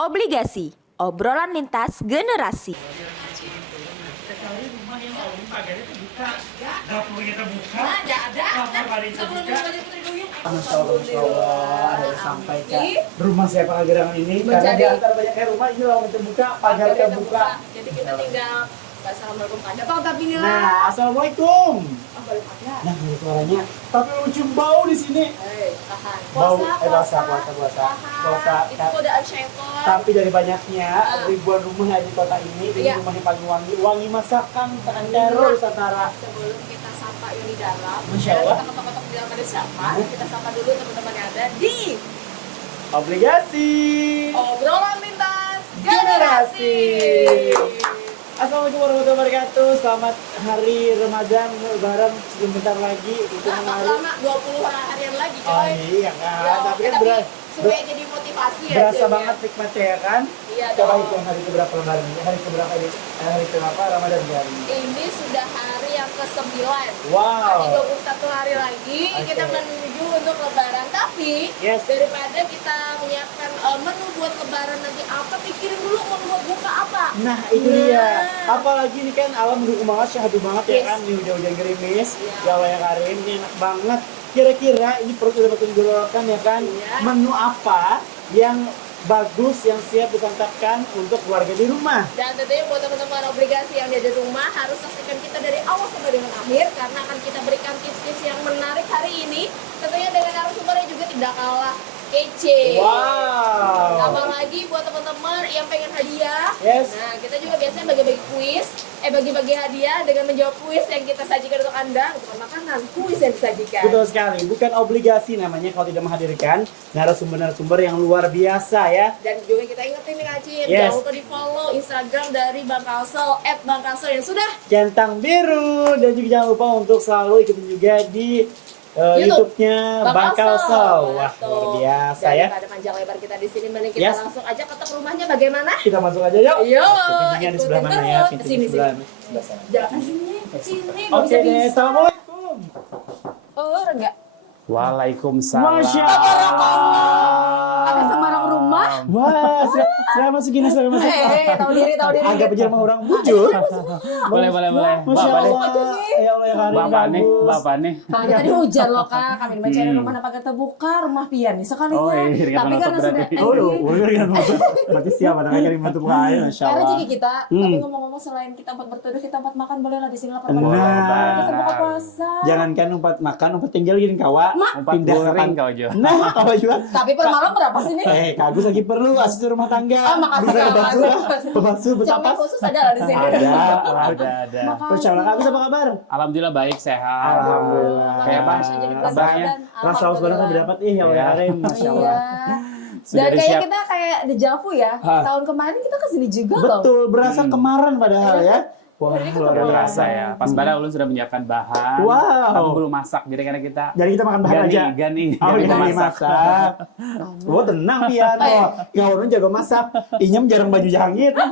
Obligasi, obrolan lintas generasi. Masya Allah, akhirnya sampai ke rumah siapa gerangan ini. Karena di antara banyaknya rumah ini lawan terbuka, pagar terbuka. Jadi kita tinggal assalamualaikum pada Pak tapi nih lah. Nah, assalamualaikum. Balik ada. Nah, ini suaranya. Tapi lucu bau di sini. Tahan. Bau, Puasa. Puasa. Itu godaan syaitan. Tapi dari banyaknya ribuan rumah yang di kota ini, ini rumah yang paling wangi masakan seantero Nusantara. Sebelum kita sapa yang di dalam, Masya Allah. kita ketok-ketok di dalam ada siapa? Kita sapa dulu teman-teman yang ada di Obligasi. obrolan lintas Generasi. generasi. Assalamualaikum warahmatullahi wabarakatuh. Selamat hari Ramadan, Lebaran sebentar lagi. Itu hari. Lama 20 harian lagi coy. Oh iya kan, Ya, tapi kan supaya jadi motivasi ya. berasa Jim, banget ya. nikmatnya ya kan? Iya Coba dong. hitung hari keberapa Lebaran ini? Hari keberapa ini? Hari keberapa Ramadan ini? Ini sudah hari yang ke-9. Wow. Masih 21 hari lagi kita menuju untuk lebaran. Tapi Yes. daripada kita menyiapkan menu buat lebaran nanti apa, pikirin dulu mau buat buka apa. Nah itu dia. Nah. Apalagi ini kan alam mendukung banget, syahdu banget ya Yes. kan? Ini hujan-hujan gerimis. Iya. Ya Allah ya Karim, ini enak banget. Kira-kira ini perut udah betul digolorkan ya kan? Iya. Menu apa yang bagus, yang siap disantapkan untuk keluarga di rumah? Dan tentunya buat teman-teman obligasi yang ada di rumah harus saksikan kita dari awal sampai dengan akhir karena akan kita berikan tips-tips yang menarik hari ini. Tentunya dengan narasumber yang juga tidak kalah kece. Wow. Apalagi buat teman-teman yang pengen hadiah. Yes. Nah, kita juga biasanya bagi-bagi kuis, bagi-bagi hadiah dengan menjawab kuis yang kita sajikan untuk Anda, bukan makanan, kuis yang disajikan. Betul sekali, bukan obligasi namanya kalau tidak menghadirkan narasumber-narasumber yang luar biasa ya. Dan juga kita ingetin nih Kak Cim, Yes. jangan lupa di follow Instagram dari Bang Kalsel, @bangkalsel yang sudah Centang biru, dan juga jangan lupa untuk selalu ikutin juga di YouTube-nya Bang Kalsel. Wah, luar biasa ya. Daripada panjang lebar kita di sini, mending kita Yes. langsung aja ketok rumahnya bagaimana? Kita masuk aja yuk. Yo, Pintunya di sebelah mana ya? terus. Pintu Sini, di sebelah. sini. Jangan sini, nggak Oke deh, bisa. assalamualaikum. Oh, enggak. Waalaikumsalam. Masya Allah. Ada Semarang rumah. Wah, silahkan masukin, silahkan masukin. Tahu diri. Agak penjara sama orang bujur. Boleh. Masya Bapak nih. Allah. Ya Allah ya Karim. Bapak nih, bagus. bapak nih. Kalau tadi hujan loh Kak, kami mencari rumah apa kita buka rumah pian nih sekalinya. Oh, iya, ringan Tapi menutup karena sudah berarti. Oh, boleh kan masuk. Berarti siap ada kayak Karim untuk air, Masya karena Allah. jadi kita, tapi ngomong-ngomong selain kita empat bertuduh, kita empat makan boleh lah di sini lah. Nah. Kita buka puasa. Jangankan umpat makan, umpat tinggal gini kawa. Umpat goreng kau aja. Nah, kawa juga. Tapi per malam berapa sih nih? Kagus lagi perlu asisten rumah tangga. Oh, makasih, Bisa kawan. bebasuh, Jamin betapas. khusus ada lah di sini. Ada. Masya Allah, Kagus apa kabar? Alhamdulillah baik, sehat. Alhamdulillah. Kayak apa? Bisa jadi berat Kabarnya? badan. Rasa haus banget sampai dapat ya Allah ya Karim. Masya Iya. Allah. Sudah Dan kayaknya disiap. kita kayak dejavu ya. Hah. Tahun kemarin kita kesini juga loh. Betul, berasa kemarin padahal ya. Wah, Ini luar Sudah ketemu. terasa ya. Pas pada ulun sudah menyiapkan bahan. Wow. Tapi belum masak. Jadi karena kita Jadi kita makan bahan aja. Gani. Oh, Gani ini masak. masak. Oh, tenang Pian. Oh, Ngawurun jago masak. Inyam jarang baju jangit. Jangan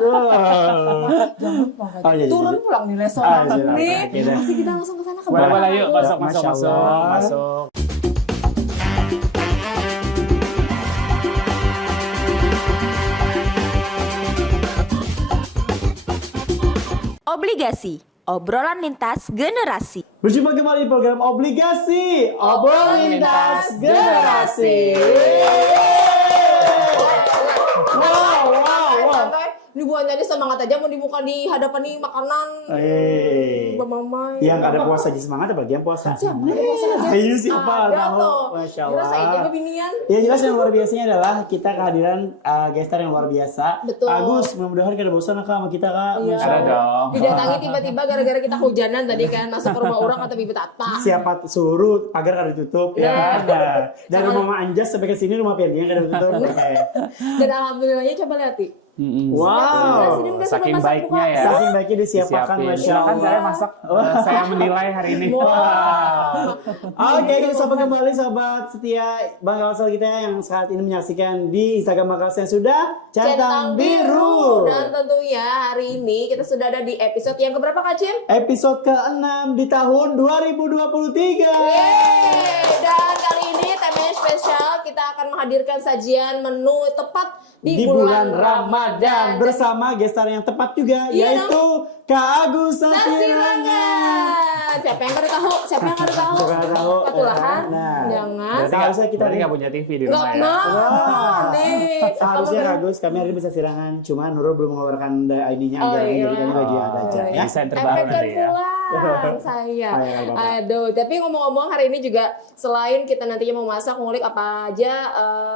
lupa Oh, iya, iya. turun pulang nih lesson Ah, iya, nih. oke deh. Masih kita langsung ke sana ke Boleh, bawah. boleh, yuk. Masuk. Masya Allah. Masuk. Obligasi, obrolan lintas generasi. Berjumpa kembali di program Obligasi, obrolan lintas generasi. Wow. Santai. Ini buat tadi semangat aja mau dibuka di hadapan nih makanan. Mbak Mama. Yang ada puasa aja semangat apa bagian puasa? Siapa ada puasa aja? Ayo sih apa? Ada tuh. Masya Dirasain juga Allah. binian. Ya jelas yang luar biasanya adalah kita kehadiran gestar yang luar biasa. Betul. Agus, mudah-mudahan kada bosan Kak sama kita Kak. Iya. Masya Ada Allah. dong. Didatangi tiba-tiba gara-gara kita hujanan tadi kan masuk ke rumah orang atau bibit apa. Siapa suruh pagar kada ditutup ya kan? Nah, dari Mama Anjas sampai ke sini rumah Piannya kada ditutup. Oke. Dan alhamdulillahnya coba lihat Ti. Wow. Sini udah Saking sudah masak baiknya ya. Saking baiknya disiapkan, Disiapin. Masya Silakan Allah. saya masak. Saya menilai hari ini. Oke, kita sapa kembali sahabat setia Bang Kalsel kita yang saat ini menyaksikan di Instagram Bang Kalsel yang sudah Centang Biru. Dan tentunya hari ini kita sudah ada di episode yang keberapa Kak Cim? Episode ke-6 di tahun 2023. Yeay. Dan kali ini ini temanya spesial. Kita akan menghadirkan sajian menu tepat di bulan Ramadan bersama gestar yang tepat juga, Iya, yaitu Kak Agus Sasirangan. Siapa yang nggak tahu? Siapa yang nggak tahu? Siapa yang nggak tahu? Katulahan. Nah. Jangan. Berarti Seharusnya kita berarti nggak punya TV di Nggak rumah ya? mau. Nih. Seharusnya Kak Agus, kami hari ini bisa sirangan, cuma Nurul belum mengeluarkan ID-nya Oh, jadi iya. kami bagi ada aja ya. Desain terbaru Efek nanti ya. pulang saya. Oh, iya, nggak apa-apa. Aduh, tapi ngomong-ngomong hari ini juga selain kita nantinya mau masak, ngulik apa aja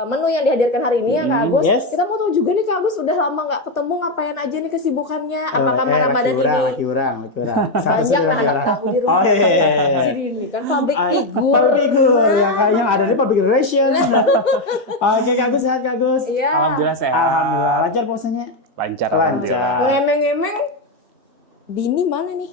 menu yang dihadirkan hari ini ya Kak Agus. yes. Kita mau tahu juga nih Kak Agus udah lama nggak ketemu, ngapain aja nih kesibukannya? Apakah Ramadan ini laki urang. banyak kan nggak tahu di rumah. Oh iya. Sini ini kan public figure. Public figure yang ada di public relation. Oke, Kak Agus sehat Kak Agus. Iya. Alhamdulillah sehat. Alhamdulillah lancar puasanya. Lancar. Lancar. Alhamdulillah. Ngemeng-ngemeng. Bini mana nih?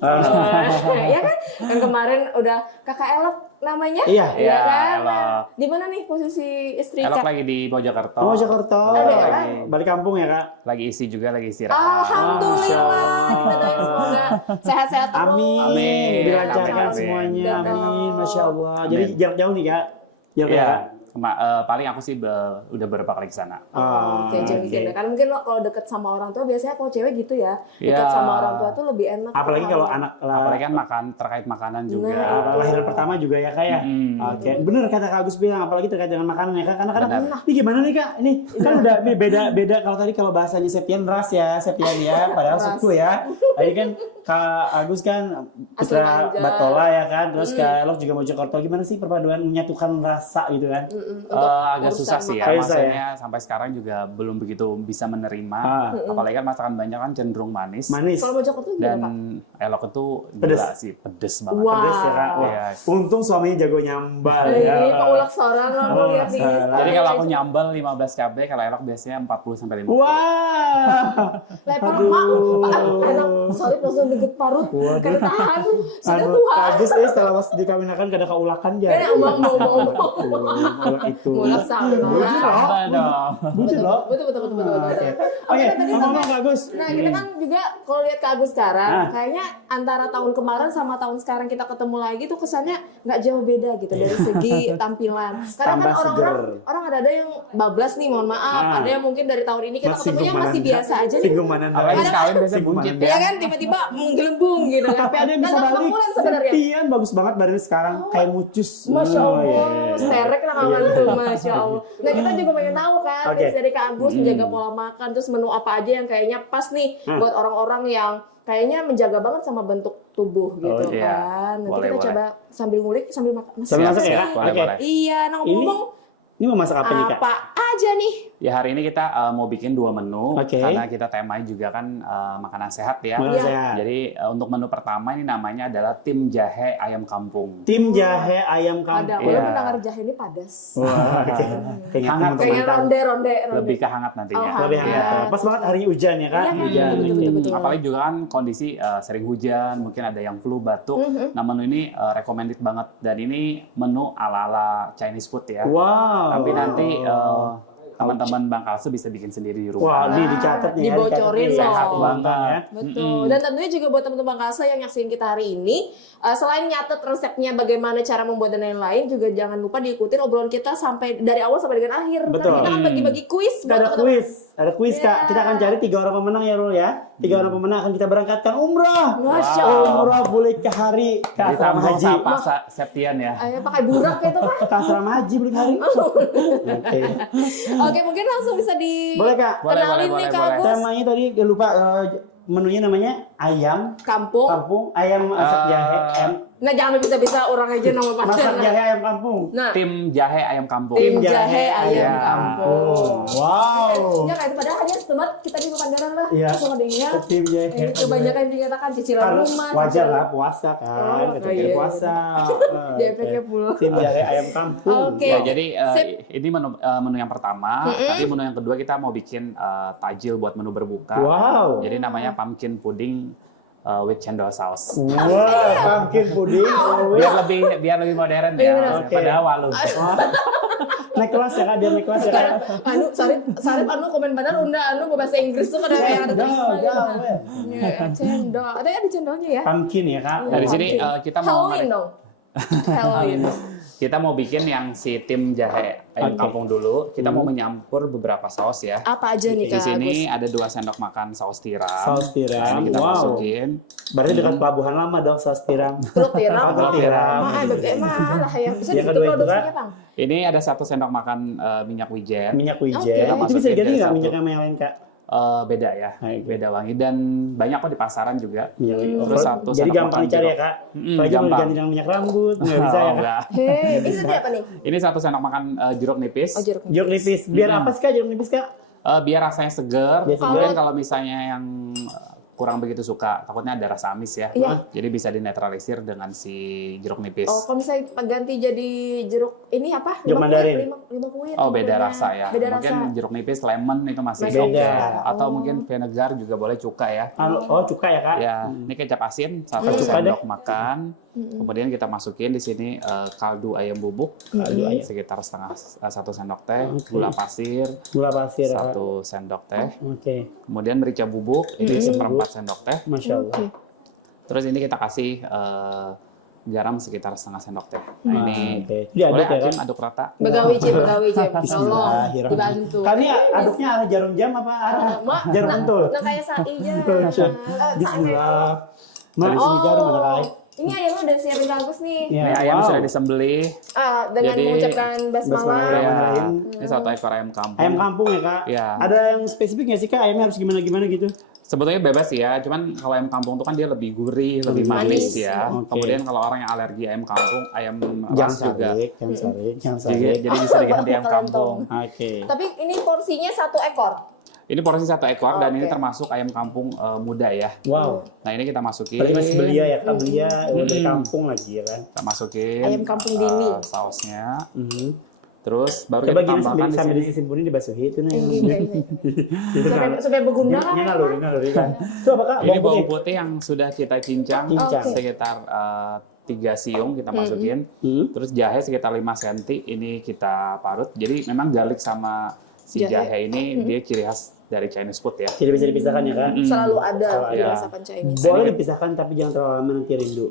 Ya kan? Yang kemarin udah Kakak Elok namanya? Iya. Iya, kan? Elok. Di mana nih posisi istri Elok Kak? lagi di Mojokerto. Oh, Jakarta. Ada, Balik kampung ya, Kak? Lagi isi juga, lagi istirahat. Alhamdulillah. Kita doain semoga sehat-sehat terus. Amin. Amin. Dilancarkan Amin. semuanya. Betul. Amin. Masya Allah. Jadi Amin. jarak jauh nih, Kak? Jarak Iya. jauh. Paling aku sih udah beberapa kali ke sana. Oh, oke, oke. jadi kan mungkin lo kalau deket sama orang tua biasanya kalau cewek gitu ya, deket Iya. sama orang tua tuh lebih enak. Apalagi kalau anak Apalagi kan terkait makanan juga. Nah. lahiran pertama juga ya, Kak ya? Oke. Bener kata Kak Agus bilang, apalagi terkait dengan makanan ya, Kak? Karena kadang, Benar. ini gimana nih, Kak? Ini kan udah beda kalau bahasanya Septian ras ya, Septian ya, padahal Ras. suku ya. Tadi kan Kak Agus kan putra Banjar. Batola ya kan, terus Kak Elok juga Mojokerto. Gimana sih perpaduan menyatukan rasa gitu kan? Agak susah sih ya, makanan. maksudnya sampai sekarang juga belum begitu bisa menerima. Apalagi kan masakan banyak kan cenderung manis. Manis. Kalau Mojokerto gimana Dan Pak? Elok itu Pedes. gila sih, pedes banget. Wah. Pedes ya, Kak. Wah, Iya. untung suaminya jago nyambal Ini ya. pengulek seorang lo Oh, lihat di salah. Instagram. Jadi kalau aku nyambel 15 cabe, kalau Elok biasanya 40 sampai 50. Wah. Lepar Aduh. mak, enak, sorry langsung deket parut, Waduh. karena tahan, sudah Anu, tua. Agus setelah was dikawinkan kada kaulakan ya. Ulak itu. Mulak sama. Tambah dong. Bujur loh. Betul. Oke, tadi ngomong sampai- Kak Agus. Nah, kita kan juga kalau lihat Kak Agus sekarang, Ah. kayaknya antara tahun kemarin sama tahun sekarang kita ketemu lagi tuh kesannya nggak jauh beda gitu dari segi tampilan. Kadang kan Tambah orang ada yang bablas nih, mohon maaf. Ah. Ada yang mungkin dari tahun ini kita ketemunya gumanan. masih biasa aja nih. Singgumanan. Apalagi Ada- kawin biasanya Singgumanan. buncit Iya ya. kan, tiba-tiba menggelembung gitu kan. Tapi ada yang bisa Nggak balik. ketemuan sebenarnya. Septian bagus banget badannya sekarang kayak mucus. Masya Oh, Allah, iya, iya. sterek lah kawan tuh, Masya Allah. Nah kita juga pengen tahu kan, Oke. tips dari Kak Agus menjaga pola makan, terus menu apa aja yang kayaknya pas nih buat orang-orang yang kayaknya menjaga banget sama bentuk tubuh gitu Oh, iya. kan. Nanti Boleh, kita boleh. coba sambil ngulik, sambil makan. Sambil masak ya, Siap, Kak? boleh, Oke. boleh. Iya, nah ngomong Ini mau masak apa nih, Kak? apa aja nih? Ya hari ini kita mau bikin 2 menu Oke. karena kita temanya juga kan makanan sehat ya. Makanan Iya. sehat. Jadi untuk menu pertama ini namanya adalah tim jahe ayam kampung. Tim jahe ayam Ada, kampung. walaupun Iya. mendengar jahe ini padas. Wah, oke. Kayaknya Hangat. teman-teman Pengen tahu. ronde. Lebih ke hangat nantinya. Oh, Lebih hangat. Iya. Pas banget harinya hujan ya, Kak? Iya, Hujan. betul. Apalagi juga kan kondisi sering hujan, mungkin ada yang flu, batuk. Nah menu ini recommended banget dan ini menu ala-ala Chinese food ya. Wow. Tapi nanti teman-teman Bang Kalsu bisa bikin sendiri di Wah, rumah. ini dicatat nih. Dibocorin dicatat nih. loh. Sehat banget ya. Betul. Dan tentunya juga buat teman-teman Kasa yang nyaksiin kita hari ini, selain nyatet resepnya bagaimana cara membuat dan lain-lain, juga jangan lupa diikutin obrolan kita sampai dari awal sampai dengan akhir. Betul. Karena kita akan bagi-bagi kuis Kita buat ada teman-teman. kuis, Kak. Iya. Kita akan cari 3 orang pemenang ya, Rul ya. 3 orang pemenang akan kita berangkatkan umrah. Masya Wow. Allah. Umrah boleh ke hari ke Jadi asrama tampung haji. sama Septian ya. Ayo pakai burak gitu kan. Ke asrama haji boleh ke hari. Oke. Oke, mungkin langsung bisa Boleh, Kak. Boleh, kenalin boleh, nih boleh, Kak boleh. Agus. Temanya tadi lupa menunya namanya ayam Kampung. kampung, ayam masak jahe, Nah, jangan bisa-bisa orang aja nama masak pacarnya. jahe ayam kampung. Nah, Tim jahe ayam kampung. Tim jahe ayam Iya. kampung. Wow. Ya kan, padahal hanya setempat kita di Pangandaran lah. Iya. Langsung ada yang Tim jahe. ini kebanyakan yang dinyatakan cicilan Kan rumah. wajar cicilan- lah puasa kan, Oh, ketika iya. puasa. Di efeknya pula. Tim jahe ayam kampung. Oke. Ya, jadi Sip. ini menu yang pertama. Tapi menu yang kedua kita mau bikin tajil buat menu berbuka. Wow. Jadi namanya pumpkin pudding with cendol sauce. Wah, pumpkin pudding. Biar lebih modern Iya, ya. benar. Oke. Padahal walung. Naik kelas ya, Kak, dia naik kelas ya, Kak. Anu, sarip anu komen benar unda anu bahasa Inggris tuh kadang yang ada terima. Iya, cendol. Ada cendolnya ya? Pumpkin ya, Kak. Dari sini kita mau Halloween dong. Halloween. Kita mau bikin yang si tim jahe ayam Oke. kampung dulu. Kita mau menyampur beberapa saus ya. Apa aja nih Di Kak sini Agus? ada 2 sendok makan saus tiram. Saus tiram. Nah, ini kita Wow. masukin. Berarti dekat pelabuhan lama dong saus tiram. Telur tiram. Telur tiram. Malah ya. Bisa Yang di kedua itu, produksinya Kak? Bang. Ini ada 1 sendok makan minyak wijen. Minyak Oke. wijen. Itu bisa Masukin diganti dari nggak satu. minyak sama yang lain kak? Beda ya, Oke. beda wangi dan banyak kok di pasaran juga. Minyak wijen. Terus 1 Jadi sendok gampang makan dicari ya jeruk. kak. Mm-mm, Apalagi mau gampang. diganti dengan minyak rambut nggak bisa ya kak? Enggak. Hei, ini tadi apa nih? Ini 1 sendok makan jeruk nipis. Oh, jeruk. Jeruk nipis. Biar apa sih kak jeruk nipis kak? Biar rasanya seger. Biar seger. Kemudian kalau misalnya yang kurang begitu suka, takutnya ada rasa amis ya. Iya. Jadi bisa dinetralisir dengan si jeruk nipis. Oh, kalau misalnya ganti jadi jeruk ini apa? Jeruk mandarin. Lima kuit. Oh, beda pokoknya. rasa ya. Beda Mungkin rasa. jeruk nipis lemon itu masih Beda. oke. Atau mungkin vinegar juga boleh, cuka ya. Oh cuka ya kak? Ya, ini kecap asin 1 Cuka deh. sendok makan. Kemudian kita masukin di sini kaldu ayam bubuk Kaldu ayam. sekitar 1 sendok teh, gula pasir Gula pasir ya, kak. 1 sendok teh. Oke. Kemudian merica bubuk ini 1/4 sendok teh. Masya Allah. Oke. Terus ini kita kasih garam sekitar 1/2 sendok teh. Nah ini Oke. Diaduk boleh ya Acim kan? aduk rata. Begawi Cip. Tolong Bismillahirrahmanirrahim. dibantu. Kali aduknya ada jarum jam apa? Mak, Jarum pentul. Nah kayak sainya. Bismillah. Mak sini jarum ada kali. Ini ayamnya udah siapin bagus nih. Ya, Ini ayam wow. sudah disembelih. Dengan Jadi, mengucapkan basmalah. Bismillahirrahmanirrahim. Ya, ini 1 ekor ayam kampung. Ayam kampung ya kak? Iya. Ada yang spesifik nggak sih kak? Ayamnya harus gimana-gimana gitu? Sebetulnya bebas ya, cuman kalau ayam kampung itu kan dia lebih gurih, lebih manis ya. Oke. Kemudian kalau orang yang alergi ayam kampung, ayam Jangan ras juga. sarik, jangan sarik, jangan Jadi, sarik. jadi bisa diganti ayam kampung. Oke. Tapi ini porsinya 1 ekor. Ini porsi 1 ekor dan ini Oke. termasuk ayam kampung muda ya. Wow. Nah ini kita masukin. Berarti masih belia ya kak? Belia dari kampung lagi ya kan? Kita masukin Ayam kampung dini. sausnya. Mhm. Terus baru Coba kita gini tambahkan di sambil sini. disimpulin dibasuhi itu nih. Supaya berguna Ini lah. naluri, naluri kan. Itu apa kak? Ini Bawang bawang putih. putih yang sudah kita cincang Cincang. sekitar 3 siung kita masukin. Terus jahe sekitar 5 cm ini kita parut. Jadi memang garlic sama si jahe ini dia ciri khas dari Chinese food ya. Tidak bisa dipisahkan ya kak? Selalu ada Selalu di ada. masakan Chinese. Boleh dipisahkan tapi jangan terlalu lama nanti rindu.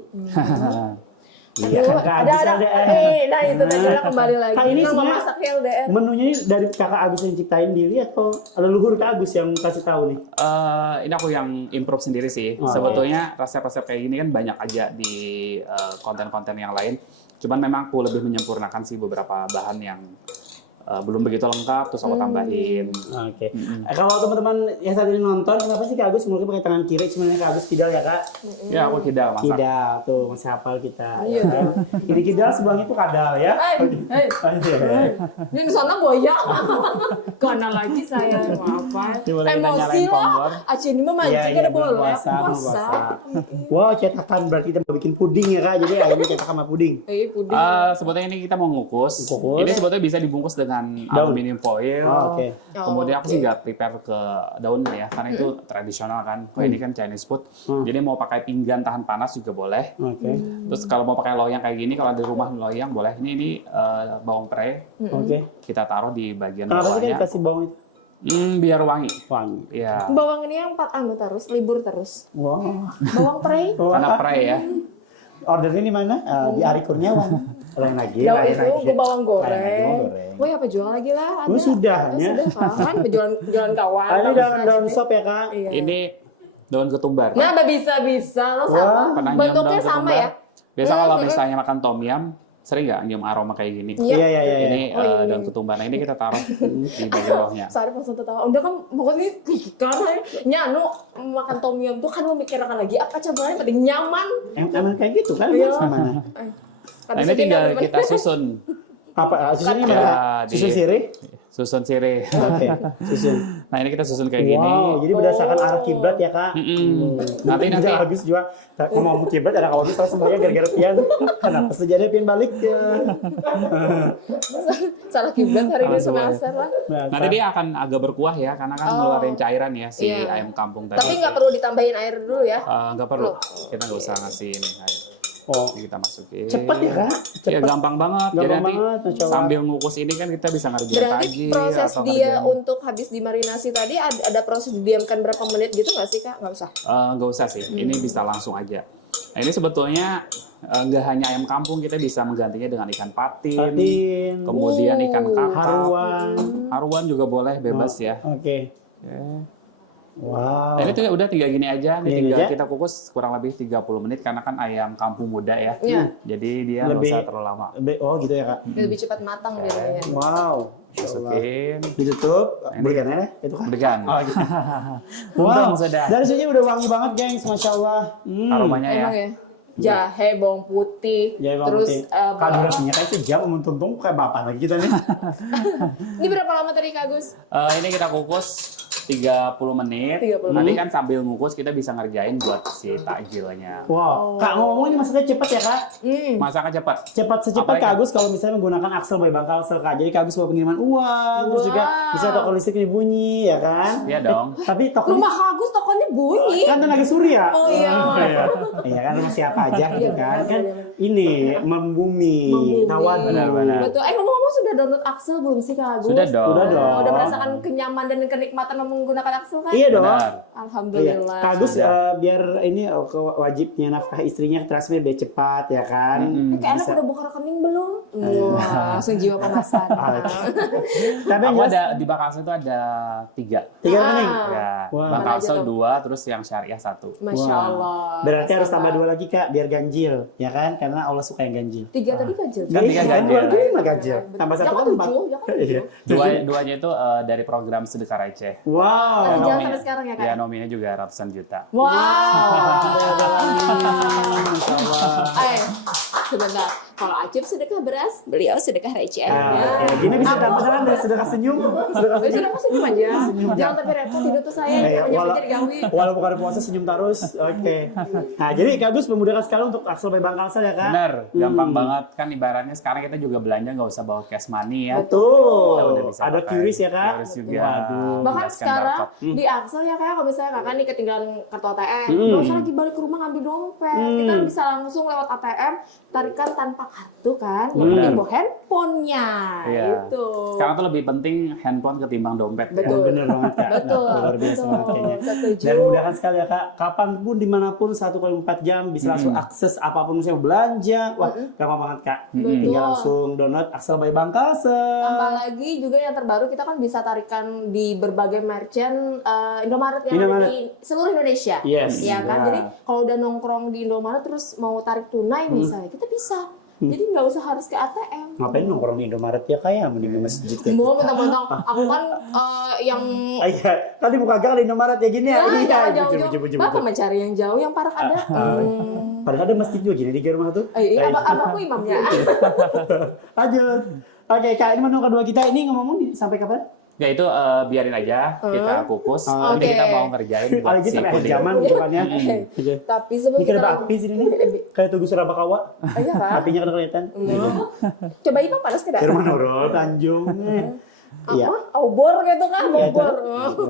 Iya Aduh, kan kak Agus ada. LDR. Nah itu tadi lah kembali lagi. Kak, ini Nama sebenarnya- masaknya LDR. Menunya ini dari kakak Agus yang ciptain diri atau leluhur kak Agus yang kasih tahu nih? Ini aku yang improve sendiri sih. Oh, Sebetulnya resep-resep kayak gini kan banyak aja di konten-konten yang lain. Cuman memang aku lebih menyempurnakan sih beberapa bahan yang belum begitu lengkap, terus aku tambahin. Oke. Kalau teman-teman yang saat ini nonton, kenapa sih Kak Agus mulutnya pakai tangan kiri? Sebenarnya Kak Agus kidal ya Kak? Ya aku kidal masak. Kidal tuh masih hafal kita. Ya kan? Ini kidal sebelahnya itu kadal ya. Ini di sana goyang. Karena lagi saya apa? Ini boleh kita Emosi nyalain lah. kompor. Aceh ini mah mancing ada boleh. puasa, mau Puasa. puasa. Wow, cetakan berarti kita mau bikin puding ya Kak. Jadi ayamnya cetakan sama puding. Puding. Sebetulnya ini kita mau ngukus. Ngukus. Ini sebetulnya bisa dibungkus dengan aluminium foil. Oh, oke. Kemudian aku sih nggak prepare ke daunnya ya, karena itu tradisional kan. Kalau ini kan Chinese food. Jadi mau pakai pinggan tahan panas juga boleh. Oke. Terus kalau mau pakai loyang kayak gini, kalau di rumah loyang boleh. Ini bawang pre. Oke. Kita taruh di bagian Kenapa sih Kak bawahnya. kasih bawang itu? Biar wangi. Wangi. Ya. Bawang ini yang 4 anu terus, libur terus. Wow. Bawang prei. Karena pre ya. Ordernya di mana? Di Ari Kurniawan. Lain lagi. Daun lain itu lagi. gue bawang Lain lagi, bawang goreng. goreng. Woi apa jual lagi lah? Ada. Oh, sudah, ya. Sudah kan, jualan kawan. Ini daun sop ya Kak? Iya. Ini daun ketumbar. Nah, bisa lo sama. Pernah nyium Bentuknya daun sama ketumbar? ya. Biasa kalau misalnya makan tom yum, sering nggak nyium aroma kayak gini? Iya. Iya. Ini daun ketumbar. Nah ini kita taruh di bagian bawahnya. Sari langsung tertawa. Udah kan pokoknya karena nyanu makan tom yum tuh kan lo mikirkan lagi apa cobaannya penting nyaman. Emang kayak gitu kan? Iya. Gimana? Nah ini tinggal kita susun. Apa? Susunnya Ya, mana? di- Susun sirih? Susun sirih. Oke, susun. Nah ini kita susun kayak gini. Wow, jadi berdasarkan arah kiblat ya kak? Nanti. Jangan bagus juga. Ngomong kiblat ada kawan salah semuanya gara-gara pian. Kenapa sejadinya pian balik ya? Salah kiblat hari ini Salah semester lah. Nanti dia akan agak berkuah ya, karena kan ngeluarin cairan ya si Iya. ayam kampung tadi. Tapi nggak perlu ditambahin air dulu ya. Nggak perlu. Kita nggak usah ngasih ini air. Oh, Jadi kita masukin. cepet ya kak? Ya Cepet. gampang banget. Jadi Gampang nanti banget, Masya Allah. sambil ngukus ini kan kita bisa ngerjain Berarti pagi proses atau dia ngerjain. untuk habis dimarinasi tadi ada proses didiamkan berapa menit gitu nggak sih kak? Nggak usah. Nggak usah sih. Ini bisa langsung aja. Nah, ini sebetulnya nggak hanya ayam kampung, kita bisa menggantinya dengan ikan patin, Patin, kemudian ikan kakap, haruan. haruan juga boleh, bebas ya. Oke. Wow. Nah, ini tuh udah tinggal gini aja, Gini nih tinggal aja? kita kukus kurang lebih 30 menit karena kan ayam kampung muda ya. Iya. Jadi dia nggak Lebih- usah terlalu lama. Oh gitu ya kak. Lebih cepat matang biasanya. Wow. Masya Allah. Masukin, Ditutup, berikan ya itu kan. berikan. Oh, gitu. Untung Wow. sudah. Dari sini udah wangi banget gengs, Masya Allah. Aromanya ya. Emang ya? Jahe, bawang putih, Jahe, bawang terus putih. Kalau durasinya kayak sejam, untung kayak bapak lagi kita nih. ini berapa lama tadi Kak Agus? Ini kita kukus 30 menit. 30 Nanti kan sambil ngukus kita bisa ngerjain buat si takjilnya. Wow. Kak ngomong ini masaknya cepat ya kak? Masaknya cepat. Cepat secepat Apalagi, Kak Agus kalau misalnya menggunakan Axel by Bang Kalsel Kak. Jadi Kak Agus bawa pengiriman uang, terus juga bisa toko listrik ini bunyi ya kan? Iya dong. Tapi toko Rumah Kak Agus tokonya bunyi. kan tenaga surya. Oh iya. Iya kan sama siapa aja gitu Iya, kan? benar, Kan benar. ini membumi, tawadu. Benar-benar. Betul. Ngomong-ngomong sudah download Axel belum sih Kak Agus? Sudah dong. Udah dong. Udah merasakan kenyamanan dan kenikmatan menggunakan Axel kan? Iya dong. Benar. Iya. Alhamdulillah. Kak Agus Sudah. biar ini wajibnya nafkah istrinya transfer biar cepat ya kan? Kayak anak udah buka rekening belum? Wah, langsung jiwa penasaran. Tapi yang Aku jelas ada di Bakalsel itu ada 3. 3 rekening. Ya, Wah. Bakalsel Mana aja 2, terus yang syariah 1. Masya Wah. Allah. Berarti harus Masya tambah Allah. 2 lagi Kak biar ganjil ya kan? Karena Allah suka yang ganjil. 3 tadi ganjil. Kan tiga ganjil. Dua lagi 5 ganjil. Betul. Tambah 1 Ya kan kan 4. 7, ya kan Iya. 2-nya itu dari program sedekah receh. Wow. Masih jalan Nomi- sampai sekarang ya Kak? Ya, nominya juga ratusan juta. Wow. Masya Allah. Sebentar. Kalau Acip sedekah beras, beliau sedekah receh. Nah, ya, gini bisa tambah dengan dari sedekah senyum. Sedekah Ya senyum. sudah senyum aja. Jangan tapi repot hidup tuh saya. Iya, Jangan walau- jadi digangguin. Walaupun ada puasa senyum terus, oke. Nah, jadi Kak Gus memudahkan sekali untuk Axel by Bang Kalsel ya Kak? Bener, gampang banget kan ibaratnya sekarang kita juga belanja nggak usah bawa cash money ya. Kita Betul. udah bisa Ada pakai QRIS ya Kak? QRIS juga. Waduh. Bahkan Tinggal scan sekarang barcode. di Axel ya kayak kalau misalnya kakak nih ketinggalan kartu ATM, nggak usah lagi balik ke rumah ngambil dompet, kita bisa langsung lewat ATM tarikan tanpa kartu kan, yang penting bawa handphonenya, Iya. itu. Sekarang tuh lebih penting handphone ketimbang dompet. Betul. Bener banget Kak. Betul. Luar biasa Betul. banget kayaknya. Setuju. Dan mudahkan sekali ya Kak. Kapanpun, dimanapun, 1x24 jam bisa langsung akses apapun misalnya belanja. Wah, gampang banget Kak. Tinggal langsung download Axel by Bang Kalsel. Tambah lagi juga yang terbaru kita kan bisa tarikan di berbagai merchant Indomaret yang Indomaret. ada di seluruh Indonesia. Yes. Ya kan. Ya. Jadi kalau udah nongkrong di Indomaret terus mau tarik tunai misalnya, kita bisa. Jadi nggak usah harus ke ATM. Ngapain nongkrong di Indomaret ya kayak mending ke masjid kayak. Mau mentang-mentang aku kan yang Ah, iya. Tadi buka gang di Indomaret ya gini ya. ya, Iya, jangan bujur, jauh-jauh. bujur, Bapak bujur. mencari yang jauh, yang parah ada. Padahal ada masjid juga gini di rumah tuh. Iya, abangku imamnya. Lanjut. Oke Kak, ini menu kedua kita ini ngomong sampai kapan? Ya itu biarin aja kita kukus. Nanti Oke. kita mau ngerjain buat Paling si sampai akhir puding. zaman bukannya. Oke. Tapi sebelum Ini kan kita ada api sini nih. Kayak Tugu Surabakawa. Iya kan? Apinya kan kelihatan. Coba imam panas tidak? Firman Nurul, Tanjung. Iya. Apa? Obor gitu kan, Iya, itu. obor.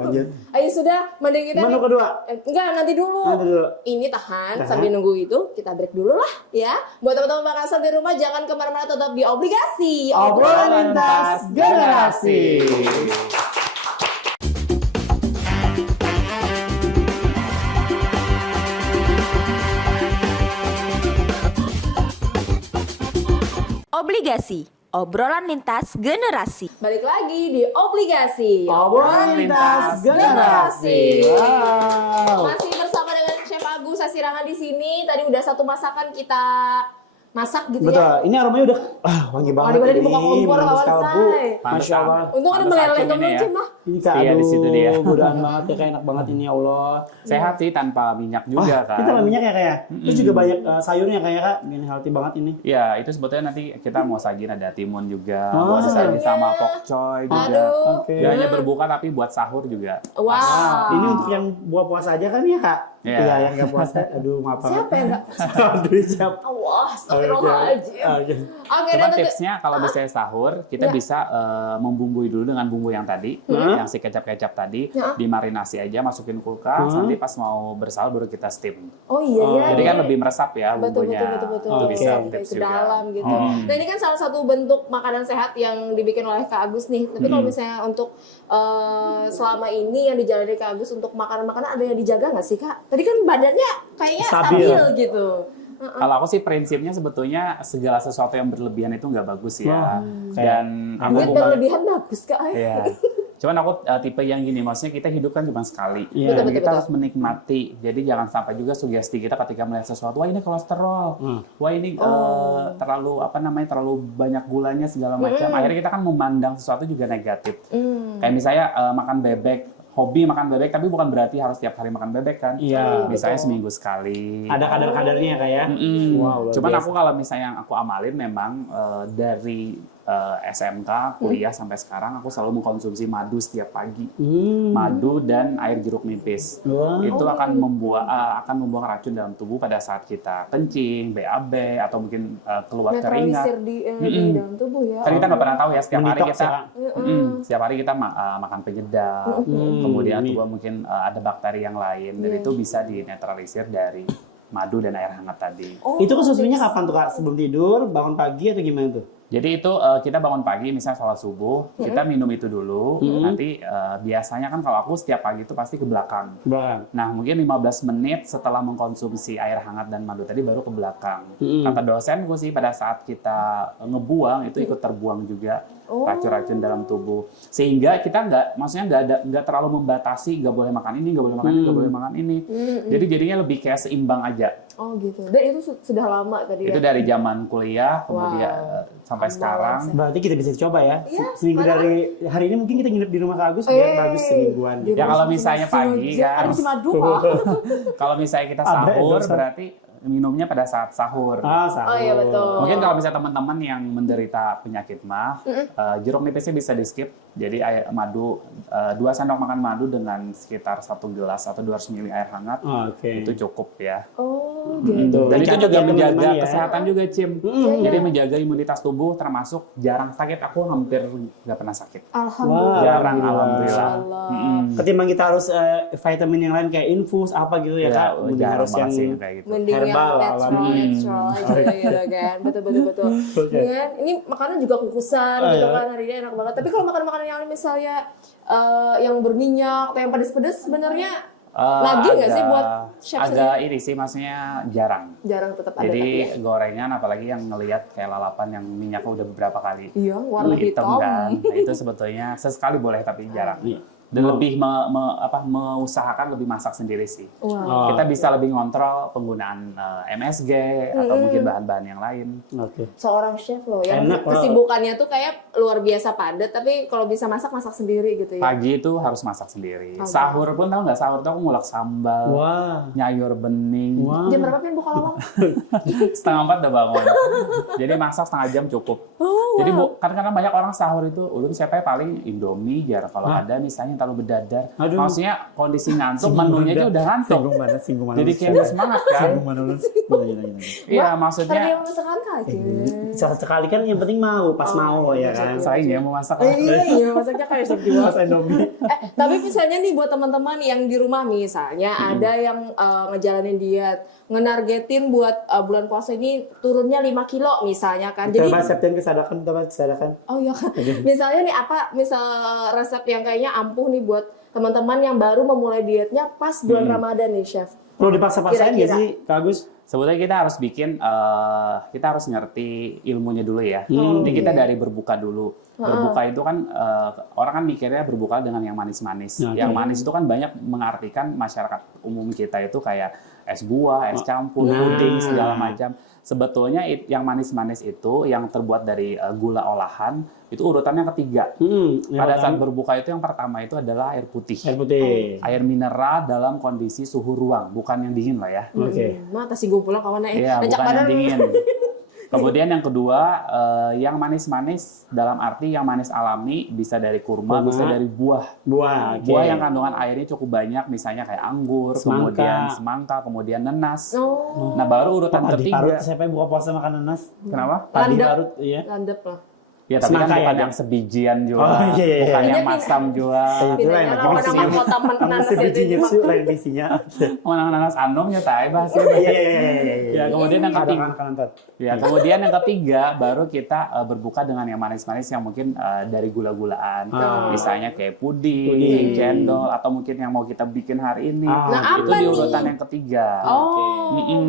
Lanjut. Ayo sudah, mending kita Menu nih. kedua. Enggak, nanti dulu. Nanti dulu. Ini tahan, Tahan. sambil nunggu itu kita break dulu lah ya. Buat teman-teman Makassar di rumah jangan kemana-mana, tetap di obligasi. Obrolan lintas generasi. Obligasi, obrolan lintas generasi. Balik lagi di obligasi. Obrolan lintas generasi. Wow. Masih bersama dengan Chef Agus Sasirangan di sini. Tadi udah satu masakan kita masak gitu Betul. ya. Ini aromanya udah wangi banget. Daripada ini. dibuka kompor Menembus lawan kalbu. say. Masya Allah. Untung ada Pantes meleleh acung temen ini ya. Cim lah. Ini Kak, Iya, di situ dia. godaan banget ya, kayak enak banget ini ya Allah. Sehat sih tanpa minyak juga kan. Ini tambah minyak ya kayak. Terus juga banyak sayurnya kayak Kak. Ini healthy banget ini. Ya, itu sebetulnya nanti kita mau sajiin ada timun juga, Oh, mau sajiin sama pokcoy juga. Aduh. Oke. Gak hanya berbuka tapi buat sahur juga. Wow. Ini untuk yang buah puasa aja kan ya Kak? Iya. Iya, yang nggak puasa. Aduh, maaf banget. Siapa yang enggak? Aduh, siap. Allah, astagfirullahaladzim. Oke. Oke, Cuma dan tentu tipsnya kalau misalnya sahur, kita Ya. bisa membumbui dulu dengan bumbu yang tadi, yang si kecap-kecap tadi, Ya. dimarinasi aja, masukin kulkas, nanti pas mau bersahur baru kita steam. Oh iya ya. Jadi kan lebih meresap ya betul bumbunya. betul. Itu bisa Oke. tips Ke juga. dalam gitu. Nah ini kan salah satu bentuk makanan sehat yang dibikin oleh Kak Agus nih. Tapi kalau misalnya untuk selama ini yang dijalani Kak Agus untuk makanan-makanan ada yang dijaga nggak sih Kak? Tadi kan badannya kayaknya stabil gitu. Kalau aku sih prinsipnya sebetulnya segala sesuatu yang berlebihan itu nggak bagus ya. Dan aku Duit berlebihan bagus Kak. Iya. Cuman aku tipe yang gini, maksudnya kita hidup kan cuma sekali. Iya. Dan kita harus menikmati. Jadi jangan sampai juga sugesti kita ketika melihat sesuatu, wah ini kolesterol, wah ini terlalu terlalu banyak gulanya segala macam. Akhirnya kita kan memandang sesuatu juga negatif. Kayak misalnya makan bebek, hobi makan bebek, tapi bukan berarti harus tiap hari makan bebek kan. Iya, misalnya seminggu sekali. Ada kadar-kadarnya kayak. Wow, Cuman aku kalau misalnya yang aku amalin memang dari SMK, kuliah sampai sekarang aku selalu mengkonsumsi madu setiap pagi. Madu dan air jeruk nipis. Itu akan membuang racun dalam tubuh pada saat kita kencing, BAB atau mungkin keluar keringat. Netralisir di dalam tubuh ya. Kan kita nggak pernah tahu ya setiap hari Mendetoks kita ya. setiap hari kita makan penyedap, kemudian tubuh mungkin ada bakteri yang lain dan itu bisa dinetralisir dari madu dan air hangat tadi. Itu konsumsinya kapan tuh Kak? Sebelum tidur, bangun pagi atau gimana tuh? Jadi itu kita bangun pagi, misalnya sholat subuh, kita minum itu dulu. Nanti biasanya kan kalau aku setiap pagi itu pasti ke belakang. Nah mungkin 15 menit setelah mengkonsumsi air hangat dan madu tadi baru ke belakang. Kata dosenku sih pada saat kita ngebuang itu ikut terbuang juga racun-racun dalam tubuh. Sehingga kita nggak terlalu membatasi, nggak boleh makan ini, nggak boleh makan ini, nggak boleh makan ini. Jadi jadinya lebih kayak seimbang aja. Oh gitu. Dan itu sudah lama tadi Itu ya? dari zaman kuliah, kemudian sampai sekarang. Berarti kita bisa coba ya. Iya, Seminggu dari hari ini mungkin kita nginep di rumah Kak Agus biar bagus semingguan. Di Ya kalau misalnya pagi kan, Ada si madu Pak. kalau misalnya kita Ada sahur endorse. berarti minumnya pada saat sahur. Sahur. Oh iya betul. Mungkin kalau misalnya teman-teman yang menderita penyakit mah, jeruk nipisnya bisa di skip. Jadi madu 2 sendok makan madu dengan sekitar 1 gelas atau 200 ml air hangat Oke. itu cukup ya. Oh gitu. Dan itu Catat juga ya, menjaga teman-teman ya. kesehatan juga, Cim. Jadi menjaga imunitas tubuh, termasuk jarang sakit. Aku hampir nggak pernah sakit. Alhamdulillah. Jarang, alhamdulillah. Ketimbang kita harus vitamin yang lain kayak infus apa gitu ya Kak. Mending jarang harus banget yang sih kayak gitu. Mending Herbal, yang natural aja gitu kan. Betul. Dengan ini makanan juga kukusan gitu kan, hari ini enak banget. Tapi kalau makan-makanan yang misalnya yang berminyak atau yang pedes-pedes sebenarnya lagi nggak sih buat chef agak ini sih, maksudnya jarang. jarang tetap ada Jadi tapi ya. gorengan apalagi yang ngelihat kayak lalapan yang minyaknya udah beberapa kali Iya, warna hitam. kan. Nah, itu sebetulnya sesekali boleh tapi jarang. Dan lebih mengusahakan lebih masak sendiri sih. Wow. Kita bisa lebih ngontrol penggunaan MSG atau mungkin bahan-bahan yang lain. Oke. Seorang chef loh yang Enak, kesibukannya tuh kayak luar biasa padat, tapi kalau bisa masak sendiri gitu ya. Pagi itu harus masak sendiri. Sahur pun tahu nggak, sahur tuh aku ngulek sambal, nyayur bening. Jam berapa Pin buka lawang? 3:30 udah bangun. Jadi masak setengah jam cukup. Jadi karena banyak orang sahur itu, ulun siapa ya paling Indomie jarang, kalau ada misalnya terlalu berdadar. Maksudnya kondisi ngantuk, menunya aja udah ngantuk. Singgung mana. Jadi kayak nggak semangat kan? Singgung mana lu? Iya, maksudnya Tadi yang masakan kaki. Sekali kan yang penting mau, pas mau ya kan. saing ya mau masak. Iya, masaknya kayak chef juga. Pas Indomie. Tapi misalnya nih buat teman-teman yang di rumah misalnya ada yang ngejalanin diet, ngenargetin buat bulan puasa ini turunnya 5 kilo misalnya kan. Jadi Coba Septian kesadakan. oh iya kan. Misalnya nih misal resep yang kayaknya ampuh nih buat teman-teman yang baru memulai dietnya pas bulan Ramadan nih chef. Perlu dipaksa-paksain nggak Kira-kira. sih Kak Agus? Sebetulnya kita harus kita harus ngerti ilmunya dulu ya. Jadi kita dari berbuka dulu. Berbuka itu kan orang kan mikirnya berbuka dengan yang manis-manis. Yang manis itu kan banyak mengartikan masyarakat umum kita itu kayak es buah, es campur, puding segala macam. Sebetulnya yang manis-manis itu yang terbuat dari gula olahan itu urutannya ketiga. Pada saat berbuka itu yang pertama itu adalah air putih. Air putih. Air mineral dalam kondisi suhu ruang, bukan yang dingin lah ya. Oke. Mata singgung pulang kawan Iya, bukan yang dingin. Kemudian yang kedua, yang manis-manis dalam arti yang manis alami, bisa dari kurma, bisa dari buah. Buah. Buah yang kandungan airnya cukup banyak, misalnya kayak anggur, kemudian semangka, kemudian nenas. Nah, baru urutan Padi ketiga. parut, siapa yang buka puasa makan nanas? Kenapa? Padi Landep. parut, iya. Landep lah. Ya, tapi kan Semangka bukan ya, yang sebijian jual, Oh, iya, iya, bukan iya. yang masam jual. Itu lain Bedanya lagi lawan visinya. sama kota menanas Sebiji itu. gitu lain visinya. Nanas anom ya tay bahasa. Iya. Ya, kemudian yang Ada ketiga, kan nonton. ya, kemudian yang ketiga baru kita berbuka dengan yang manis-manis yang mungkin dari gula-gulaan. Misalnya kayak puding, cendol, atau mungkin yang mau kita bikin hari ini. Nah, itu apa di nih? urutan yang ketiga.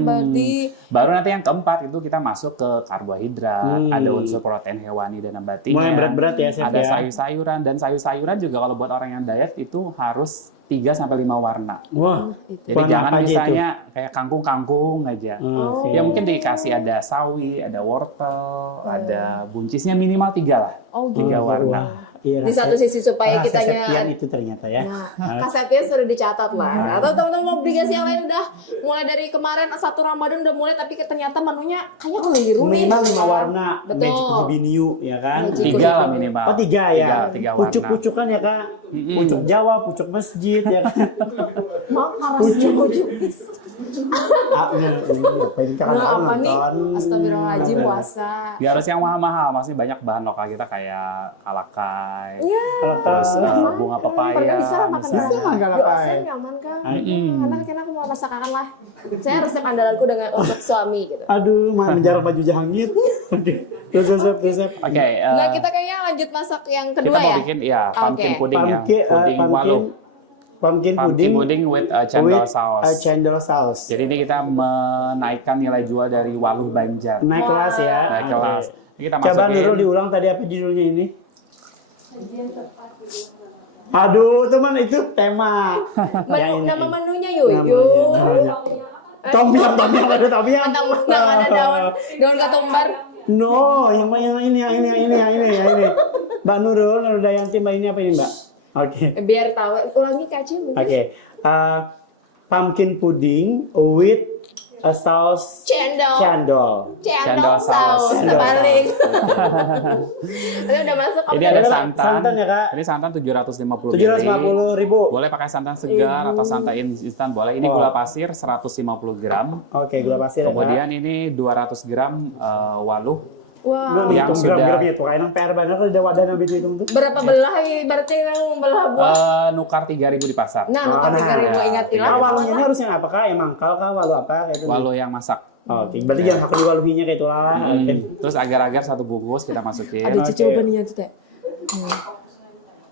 Berarti Baru nanti yang keempat itu kita masuk ke karbohidrat, ada unsur protein hewani dan nabatinya. Mulai berat-berat ya, Chef, ada ya. sayur-sayuran, dan sayur-sayuran juga kalau buat orang yang diet itu harus 3-5 warna. Wah. Jadi Warna jangan apa aja misalnya kayak kangkung-kangkung aja. Oke. Ya mungkin dikasih ada sawi, ada wortel, ada buncisnya minimal 3 lah. Oh, 3 warna. Iya, di satu sisi supaya kitanya Septian itu ternyata ya. Nah, kasepnya sudah dicatat lah. Atau teman-teman mau obligasi yang lain udah mulai dari kemarin 1 Ramadan udah mulai tapi ternyata menunya kayaknya keliru nih. Minimal 5 warna. Betul. Magic Ruby New ya kan. Magic 3 lah minimal. Oh 3 ya. 3 warna. Pucuk-pucuk kan ya kak. Pucuk Jawa, pucuk masjid ya kan. Pucuk. Apa ini kan Nah, apa nih? nonton. Astagfirullahaladzim puasa. Gak harus yang mahal-mahal, masih banyak bahan lokal kita kayak kalakai, Iya. terus bunga pepaya. Pernah bisa lah makan Bisa bareng. lah kalakai. Dosen nyaman kan? Karena aku mau masakan lah. Saya resep andalanku dengan untuk suami gitu. Aduh, menjarah baju jahangir. Oke. Terus. Oke, Nah, kita kayaknya lanjut masak yang kita kedua mau ya. bikin ya pumpkin Oke. pudding ya, pudding walu. Pumpkin Pumpkin pudding with cendol with sauce. cendol sauce. Jadi ini kita menaikkan nilai jual dari Waluh Banjar. Naik kelas ya. Naik kelas. Ini kita Coba masukin. Nurul diulang tadi apa judulnya ini? Aduh, teman itu tema. Yang ini. Nama menunya yuk. Namanya. Tom yam ada tom yam. Mentang-mentang ada daun ketumbar. No, yang ini. Mbak Nurul Dayanti, Mbak ini apa ini Mbak? Oke. Biar tahu. Ulangi Kak Cim. Oke. Pumpkin pudding with a sauce Cendol Cendol sauce. sauce. Terbalik. Ini udah masuk. Ini ada Ini santan. santan ya, Kak? Ini santan 750 750.000. Boleh pakai santan segar atau santan instan boleh. Ini gula pasir 150 gram. Oke, gula pasir ya, Kak. Kemudian ini 200 gram waluh. Wow. Yang Yang sudah sudah- gram itu kayaknya PR banget kalau ada wadah nabi itu tuh. Berapa belah ya? Berarti yang belah buah. Nukar 3.000 di pasar. Nah, nukar 3.000 ingat Nah, hilang. waluhnya ini harus yang apa Kak? Yang mangkal kah? Walu apa? Kayak itu. Waluh yang masak. Oke, berarti jangan pakai waluhinya kayak itu lah. Oke. Terus agar-agar 1 bungkus kita masukin. Ada cicil baninya tuh teh.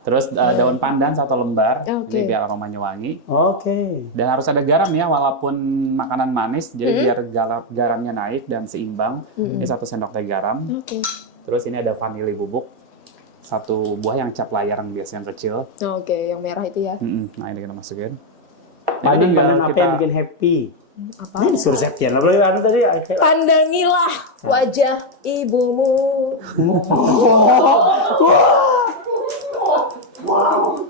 Terus daun pandan 1 lembar. Oke. Ini biar aromanya wangi. Oke. Dan harus ada garam ya, walaupun makanan manis, jadi biar garamnya naik dan seimbang. Ini 1 sendok teh garam. Oke. Terus ini ada vanili bubuk, 1 buah yang cap layar yang biasa yang kecil. Oke, yang merah itu ya. Nah ini kita masukin. Ini Pandan tinggal apa yang bikin happy? Apa? Ini disuruh Septian. Lo anu tadi kayak Pandangilah wajah ibumu.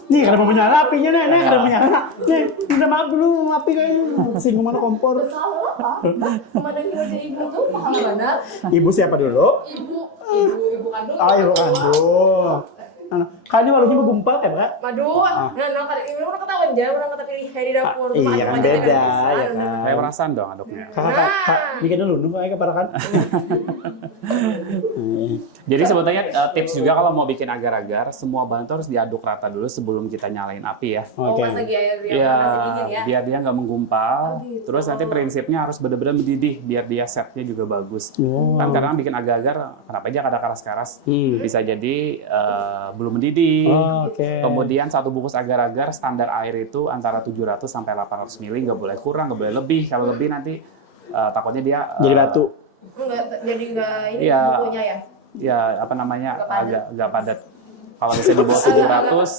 nih karena mau menyala apinya nih, karena menyala. Nih, minta maaf dulu, api kayaknya singgung mana kompor. Pemandangi wajah ibu tuh pahala benar. Ibu siapa dulu? Ibu kandung. Oh, ibu kandung. Kan ini waluhnya bergumpal kan, Kak? Madu, nah, ini udah ketahuan aja, udah kata pilih di dapur. Iya kan beda ya kan. Kayak perasaan dong aduknya. Kakak, bikin dulu dong kayak parakan. Jadi sebetulnya tips juga kalau mau bikin agar-agar, semua bahan itu harus diaduk rata dulu sebelum kita nyalain api ya. Oke. Pas lagi air yang Ya, masih dingin ya. biar dia nggak menggumpal. Terus nanti prinsipnya harus benar-benar mendidih, biar dia setnya juga bagus. Kan kadang bikin agar-agar, kenapa aja kada karas-karas, bisa jadi belum mendidih. Oke. Kemudian 1 bungkus agar-agar standar air itu antara 700 sampai 800 ml, nggak boleh kurang, nggak boleh lebih. Kalau lebih nanti takutnya dia Jadi batu. Jadi enggak ini Iya. bukunya ya. ya apa namanya agak padat. Kalau bisa di bawah 700,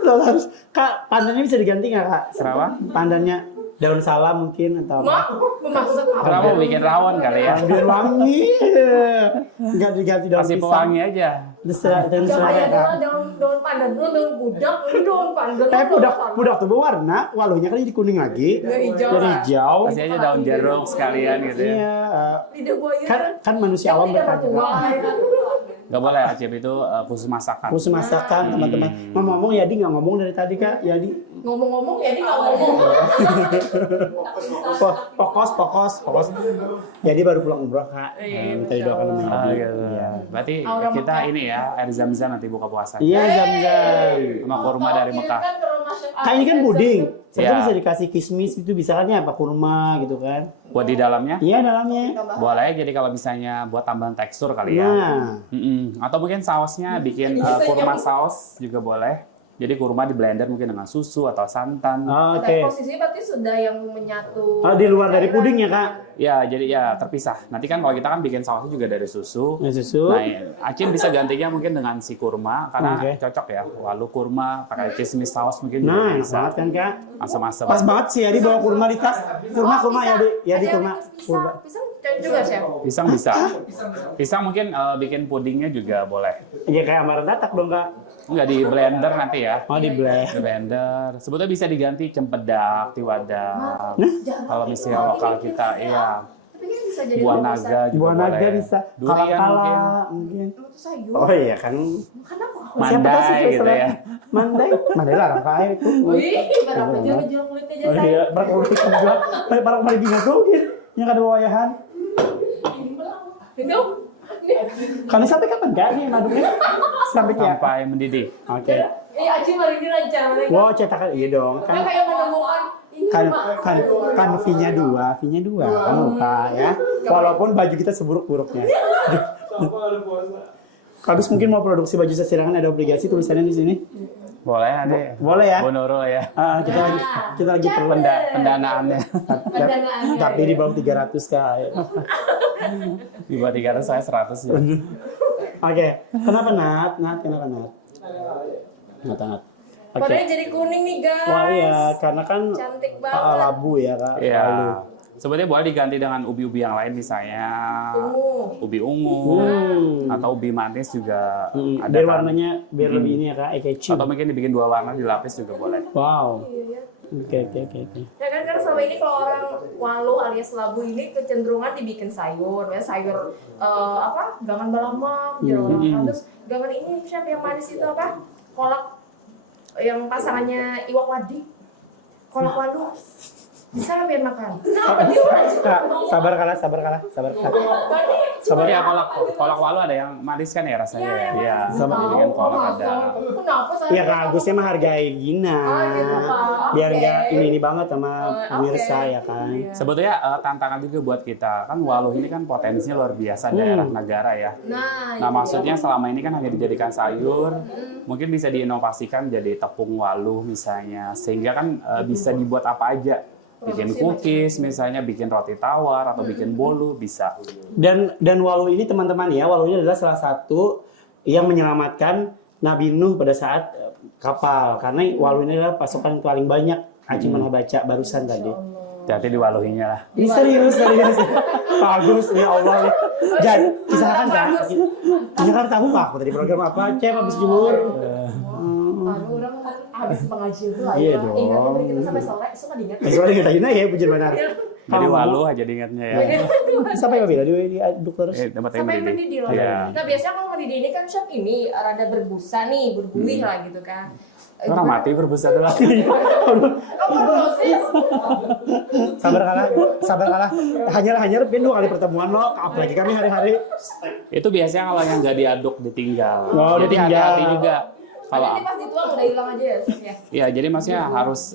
Lo harus Kak, pandannya bisa diganti nggak Kak? kenapa? Pandannya daun salam mungkin atau Mak, maksud apa? Kenapa mau bikin rawon kali ya? biar wangi. Enggak diganti daun Kasih pisang. pewangi aja. Terserah Jangan ya Kak. daun pandan, daun budak, ini daun pandan. Tapi budak tuh berwarna, waluhnya kan jadi kuning lagi. Jadi hijau Jadi lah. hijau. Kasih aja daun jeruk sekalian gitu ya. Iya. Lidah buaya Kan manusia awam lidah berpajak. Gak boleh acip itu khusus masakan. Khusus masakan teman-teman. Ngomong-ngomong Yadi nggak ngomong dari tadi Kak. Yadi Ngomong-ngomong ya dia nggak ngomong. Fokus. Jadi baru pulang umroh kak. Minta didoakan sama Nabi. Gitu. Iya. Berarti Aura kita Mekah. ini ya air zam-zam nanti buka puasa. Iya Zam-Zam. Sama kurma dari Mekah. Kak ini kan puding. Saya Iya. bisa dikasih kismis itu bisa kan ya apa kurma gitu kan? Buat di dalamnya Iya dalamnya. boleh, jadi kalau misalnya buat tambahan tekstur kali ya. Nah, Atau mungkin sausnya bikin kurma saus juga boleh. Jadi kurma di blender mungkin dengan susu atau santan. oke. Posisinya berarti sudah yang menyatu. Oh, di luar dari puding ya kak? Ya, jadi ya terpisah. Nanti kan kalau kita kan bikin sausnya juga dari susu. Nah, susu. Nah, Acin bisa gantinya mungkin dengan si kurma karena Oke. cocok ya. Walu kurma pakai kismis saus mungkin juga Nah, enak bisa. banget kan kak? Asam-asam. Pas banget sih ya di bawa kurma di tas. Kurma ya di kurma. Pisang cocok juga chef. Pisang bisa. Pisang mungkin bikin pudingnya juga boleh. Ya kayak amaran tatak dong kak. Enggak di blender nanti ya. Oh di blend. Di blender. Sebetulnya bisa diganti cempedak, tiwadak. Kalau misalnya lokal kita, iya. Tapi kan bisa jadi Buah bisa. naga juga Buah naga boleh. bisa. Durian mungkin. mungkin. Itu sayur. Oh iya kan. Makan apa? Mandai gitu ya. Mandai larang kaya itu. Wih, berapa jalan-jalan kulitnya aja Oh sayur. iya, barang kulit juga. Barang kemarin bingung tuh, yang ada bawayahan. Itu. Kalau sampai kapan kak nih maduknya? Sampai kayak. Sampai mendidih. Oke. Aci malah ini rencananya. Wow, cetakan iya dong. Kan kayak menemukan ini kan Mak. kan V-nya dua kan lupa ya. Walaupun baju kita seburuk-buruknya. Kadus mungkin mau produksi baju sesirangan ada obligasi tulisannya di sini. Boleh nanti. Boleh ya? Bu Nurul ya. Kita lagi perlu Pendanaannya. Pendanaannya. tapi di bawah 300 kak. Di bawah 300 saya 100 ya. Oke, kenapa Nat? Kenapa Nat? Nat. Oke. Warnanya jadi kuning nih guys. Wah iya, karena kan Cantik banget. labu ya kak. Labu. Iya. Sebenarnya boleh diganti dengan ubi-ubi yang lain misalnya ubi ungu atau ubi manis juga ada Biar kan. warnanya biar lebih ini ya kak, eye-catching. Atau mungkin dibikin 2 warna dilapis juga boleh. Wow. Iya. Oke. Ya kan karena selama ini kalau orang walu alias labu ini kecenderungan dibikin sayur, ya sayur gangan balamak, jeroan, terus gangan ini chef yang manis itu apa? Kolak yang pasangannya iwak wadi, kolak walu. Bisa lah biar makan. Kenapa dia Kak, sabar kalah. Sabar. Ya kolak walu ada yang manis kan ya rasanya ya. Iya. Sama Dibikin kolak ada. Kenapa saya? Iya kak Agusnya mah hargai Gina. gitu, Kak. Biar Oke. nggak ini banget sama pemirsa ya kan. Sebetulnya tantangan juga buat kita. Kan Waluh ini kan potensinya luar biasa daerah negara ya. Nah, maksudnya selama ini kan hanya dijadikan sayur, mungkin bisa diinovasikan jadi tepung waluh misalnya, sehingga kan bisa dibuat apa aja. Bikin cookies misalnya, bikin roti tawar atau bikin bolu bisa. Dan walu ini teman-teman ya, walu ini adalah salah satu yang menyelamatkan Nabi Nuh pada saat kapal. Karena walu ini adalah pasokan yang paling banyak. Aci malah baca barusan tadi. Hati-hati diwaluhinya lah. Ini serius. Pak Agus, ya Allah. Jadi, kisahkan kan? Kisahkan tahu Pak, aku tadi program apa? Cep habis jemur. Aduh, orang habis pengajian tuh lah Iya ya. dong. Ingat kita sampai sore, suka diingat. Soalnya kita ini ya, pujian benar. Jadi waluh aja diingatnya ya. Sampai nggak bila diaduk terus. Dapat yang Sampai mendidih. mendidih loh. Iya. Nah biasanya kalau mendidih ini kan chef ini rada berbusa nih, berbuih lah gitu kan. Orang mati berbusa dulu. Overdosis. Sabar kalah. Hanya pin 2 kali pertemuan lo, apalagi kami hari-hari. Itu biasanya kalau yang nggak diaduk ditinggal. Oh, Jadi ditinggal. hati-hati juga. Kalau Nanti pas dituang udah hilang aja ya chef ya. ya jadi maksudnya harus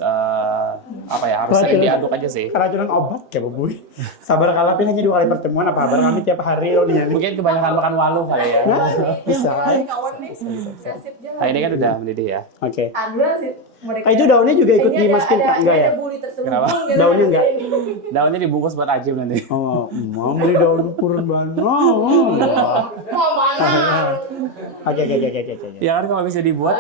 harus sering diaduk aja sih. Keracunan obat kayak bubui. Sabar kalah pin hanya 2 kali pertemuan apa kabar kami tiap hari lo nih. Mungkin kebanyakan makan waluh kali ya. Bisa kan? Kawan nih, sip jalan. Nah ini kan udah mendidih ya. Oke. Ada sih. Ah, itu daunnya juga ikut dimasukin Kak? Enggak ya? Ada buli terselubung. Kenapa? gitu Daunnya kan. enggak? Daunnya dibungkus buat Ajim nanti. Oh, mau beli daun kurban. Mau mana? Oke. Ya kan kalau bisa dibuat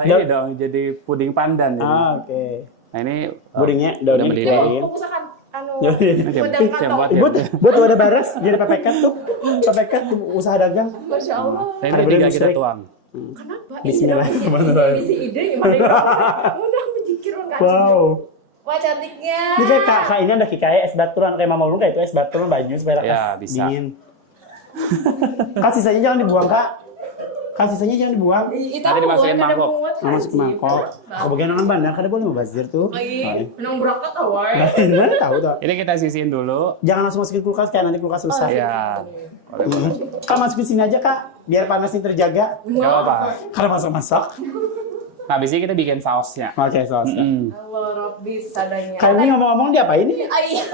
ini dong jadi puding pandan. Jadi. Oke. Nah ini Pudingnya udah daunnya mendidih. dikirim. Mau usahakan anu Ya, ya. pedang kantong. buat Buat tuh ada baras jadi PPK tuh. PPK tuh usaha dagang. Masya Allah. Nah ini Ada tinggal brand kita musrik. tuang. Kenapa? Bismillahirrahmanirrahim. Isi ide gimana? Udah menjikirkan kan. Wow. Wah cantiknya. Ini kayak kak ini ada kayak es baturan kayak mama ulun kayak itu es baturan banyu supaya Ya, lekas bisa. dingin. Kak sisanya jangan dibuang kak. Kan sisanya jangan dibuang. Itu Nanti dimasukin ada mangkok. muat. Masuk ke mangkok. Kalau bagian orang bandar kada boleh membazir tuh. Menang berangkat awal. Mana tahu tuh. Ini kita sisihin dulu. Jangan langsung masukin kulkas kan nanti kulkas rusak. Ya. Kak masukin sini aja kak, biar panasnya terjaga. Gak apa-apa. Karena masak-masak. Nah, habis ini kita bikin sausnya. Oke, saus. Allah Rabbi sadanya. Kayak ini ngomong-ngomong dia apa ini? Ay,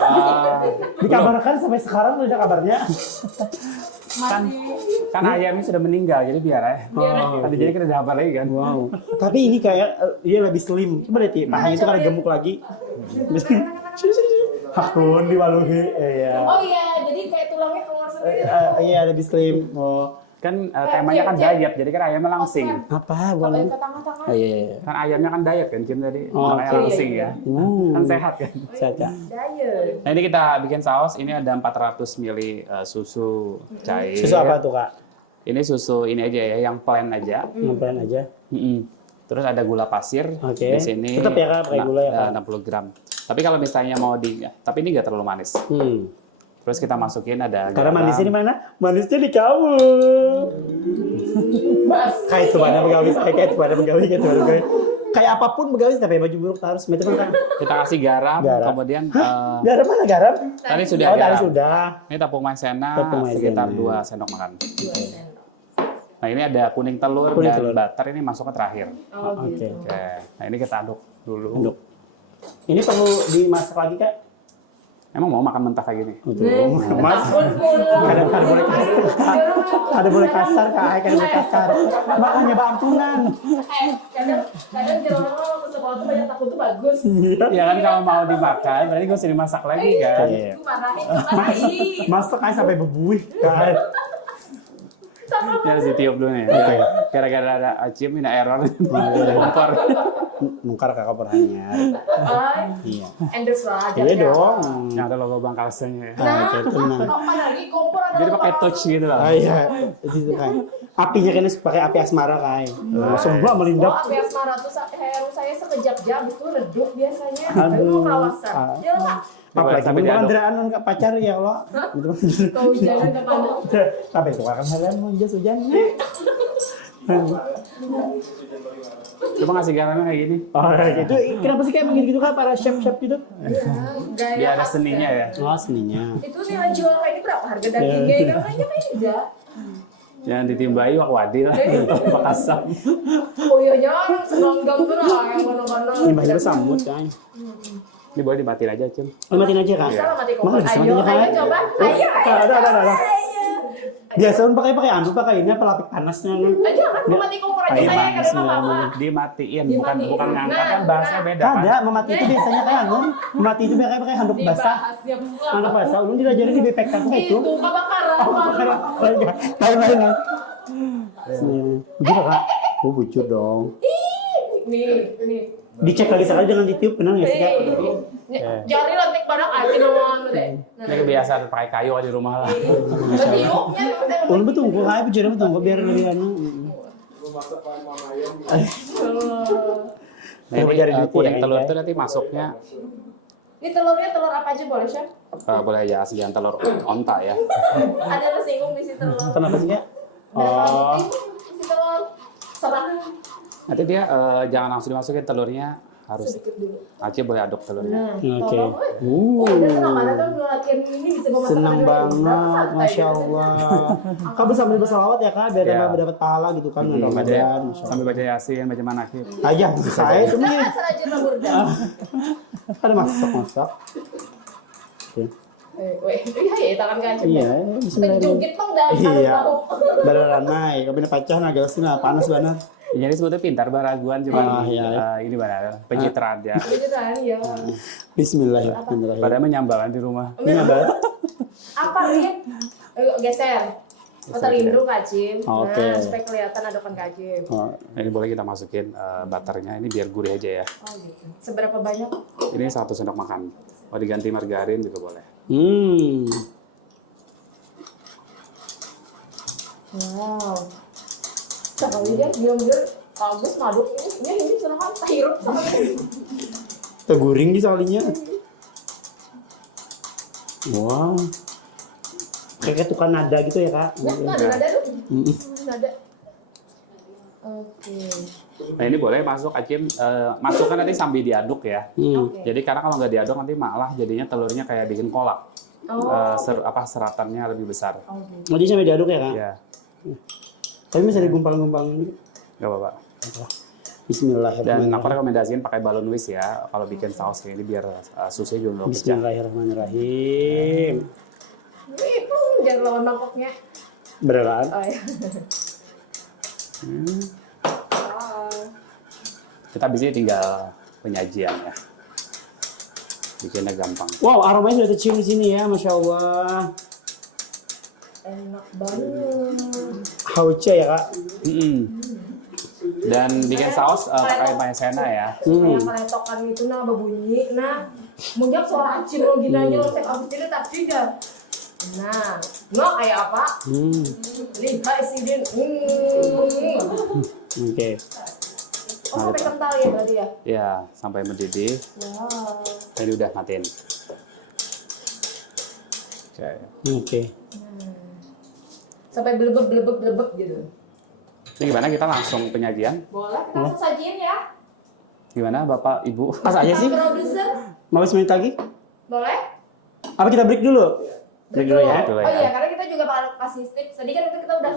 Dikabarkan sampai sekarang udah ada kabarnya. Kan ayamnya sudah meninggal, jadi biar ya. Tadi jadi kita udah lagi kan. Wow. Tapi ini kayak dia lebih slim. Coba lihat pahanya itu kan gemuk lagi. Hakun di waluhi. Iya. Oh iya, jadi kayak tulangnya keluar sendiri. Iya lebih slim. Oh. Kan temanya kan diet, jadi kan ayamnya langsing. Apa? Sampai Boleh. ke tangan-tangan. Iya. Kan ayamnya kan diet kan, Kim tadi. Oh, Makanya oke. langsing ya. Kan sehat kan. Sehat. Diet. Nah, ini kita bikin saus. Ini ada 400 ml susu cair. Susu apa tuh kak? Ini susu ini aja ya, yang plain aja. Ngapain aja? Terus ada gula pasir. Oke. Di sini. Tetap ya, Kak, pakai gula ya, Kak? 60 gram. Tapi kalau misalnya mau tapi ini nggak terlalu manis. Terus kita masukin ada Karena garam. manisnya di mana? Manisnya di kamu. Kayak itu mana pegawai, kayak itu mana pegawai, kayak itu mana pegawai. Kayak apapun pegawai tapi baju buruk harus itu kan. Kita kasih garam, Garam. kemudian Garam mana garam? tadi sudah Oh, garam. tadi sudah. Ini tepung maizena Tepung maizena. sekitar 2 sendok makan. Nah, ini ada kuning telur Kuning dan telur. butter, ini masuknya terakhir. Oh Oke. gitu. Oke. Nah, ini kita aduk dulu. Aduk. Ini perlu dimasak lagi kak? Emang mau makan mentah kayak gini? Mas, ada boleh kasar, ada boleh kasar kak, ada boleh kasar. Makanya ampunan. Kadang jadi orang ke sekolah tuh banyak takut tuh bagus. Ya kan kalau mau dimakan, berarti gue usah dimasak lagi kan? Iya. Marahin. Masak kayak sampai berbuih kak. Ini harus ditiup dulu nih. Oke. Gara-gara ada Acim, ini error. Kompor. Nungkar kakak perhanya. Iya. Endorse lah. Iya dong. Yang ada logo Bang Kalsenya. Nah, kayak tenang. Kapan lagi kompor ada Jadi pakai touch gitu lah. Ah iya, di situ kan. Apinya kan pakai api asmara kan. Langsung gua Oh, melindap. api asmara tuh helm saya sekejap jam habis itu redup biasanya. Aduh. Itu kawasan. Ya lah. Apalagi Sampai bukan diaduk. kendaraan kak pacar ya Allah. Kau jalan ke mana? Tapi itu kan hal mau jas hujan. Coba ngasih garamnya kayak gini. Oh gitu. Kenapa sih kayak begitu kak para chef-chef gitu? Gaya Biar ada khas seninya ya. Oh seninya. Itu nilai jual kayak ini berapa harga dagingnya? Kan kayaknya beda. Jangan ditimbai wak wadil. Pak Asam. Oh iya jangan senonggam tuh lah yang mana-mana. Ini banyak sambut kan. Ini boleh dimatiin aja, Cim. Oh, matiin aja kak. Bisa lah mati Mana kompor. bisa Ayo, matinya ayo kak? coba. Ayo, ayo. Ada. Ayo. Biasa kan pakai anu pakai ini pelapik panasnya. Jangan mau mati kompor aja Iya, saya karena mama. Dimatiin, bukan Dimatiin. bukan ngangkat Nah, kan bahasanya nah. beda kan. Ada, memati itu biasanya kayak anu. Memati itu biasanya pakai handuk basah. Dibahas ya pula. Handuk basah. Ulun diajarin di BPK kayak itu. Itu kebakaran. Lain. Bujur kak? Oh bujur dong. Nih. Dicek lagi sekali jangan ditiup, benar nggak sih kak? Jari lantik badak aja nama deh. Ini kebiasaan pakai kayu di rumah lah. Betiupnya Ulun betunggu, kak bujurnya betunggu biar lebih anu. Nah, ini Cari duit kuning ya, telur ya. itu nanti masuknya Ini telurnya telur apa aja boleh, Chef? boleh aja jangan telur onta ya. Ada tersinggung di situ telur. Kenapa sih kak? Oh. Isi telur. Serang. Nanti dia jangan langsung dimasukin telurnya, harus Sedikit dulu. Aceh boleh aduk telurnya. Oke. Udah senang banget kan dua latihan ini bisa gue masak. Senang banget, masya Allah. Kak bisa sambil bersalawat ya kak, biar Ya. dapat pahala gitu kan dengan Baca, Ramadan. Masya Allah. sambil baca yasin, baca manakib. Aja, saya itu nih Nah, asal aja burda. ada masak. Oke. Weh, iya tangan kancing. Iya, bismillahirrahmanirrahim. Penjungkit bang dah. Iya. Bararanai, kau bina pacah naga sina panas banget. Jadi sebetulnya pintar baraguan cuma iya. ini benar pencitraan ya. Beneran ya. Bismillahirrahmanirrahim. Padahal menyambalan di rumah. Ini apa? Apa Rin? Geser. Mata lindung kacim. Oke. Nah, supaya kelihatan adokan kacim. Oh, Nah, ini boleh kita masukin butternya, ini biar gurih aja ya. Oh gitu. Seberapa banyak? Ini 1 sendok makan. Mau diganti margarin juga boleh. Wow. Sekali dia biar bagus maduk ini senang kan hirup sama ini. Teguring di salinya. Wow. Kayak ketukan nada gitu ya kak. Nah, ada tuh. Ada. Oke. Nah ini boleh masuk Acim, masukkan nanti sambil diaduk ya. Oke. Jadi karena kalau nggak diaduk nanti malah jadinya telurnya kayak bikin kolak. Seratannya lebih besar. Oke. Jadi sampai diaduk ya, Kak? Ya, Tapi masih ada gumpal-gumpal ini. nggak apa-apa. Dan Bismillahirrahmanirrahim. aku rekomendasiin pakai balon whisk ya kalau bikin saus kayak ini biar susnya juga nggak pecah. Bismillahirrahmanirrahim. Wih, jangan lawan mangkoknya. Beneran? Oh ya. Kita abis ini tinggal penyajian ya. Bikinnya gampang. Wow, aromanya sudah tercium di sini ya, Masya Allah. Enak banget. Hauce ya, Kak? Dan bikin saus pakai maizena ya. Supaya keletokan itu nah berbunyi. Nah, mungkin suara acim lo gini aja lo cek abis ini tapi dah. Nah, nggak kayak apa? Lihat sih Din. Oke. Oh, sampai kental ya berarti ya? Ya, sampai mendidih. Wow. Ini udah matiin. Oke. Oke. Sampai blebek gitu. Ini gimana kita langsung penyajian? Boleh, kita langsung sajiin ya. Gimana Bapak, Ibu? Pas aja sih. Produser, Mau 10 menit lagi? boleh? Apa kita break dulu? Break dulu ya. Betul Oh ya. iya, karena kita juga bakal kasih tips. Tadi kan kita udah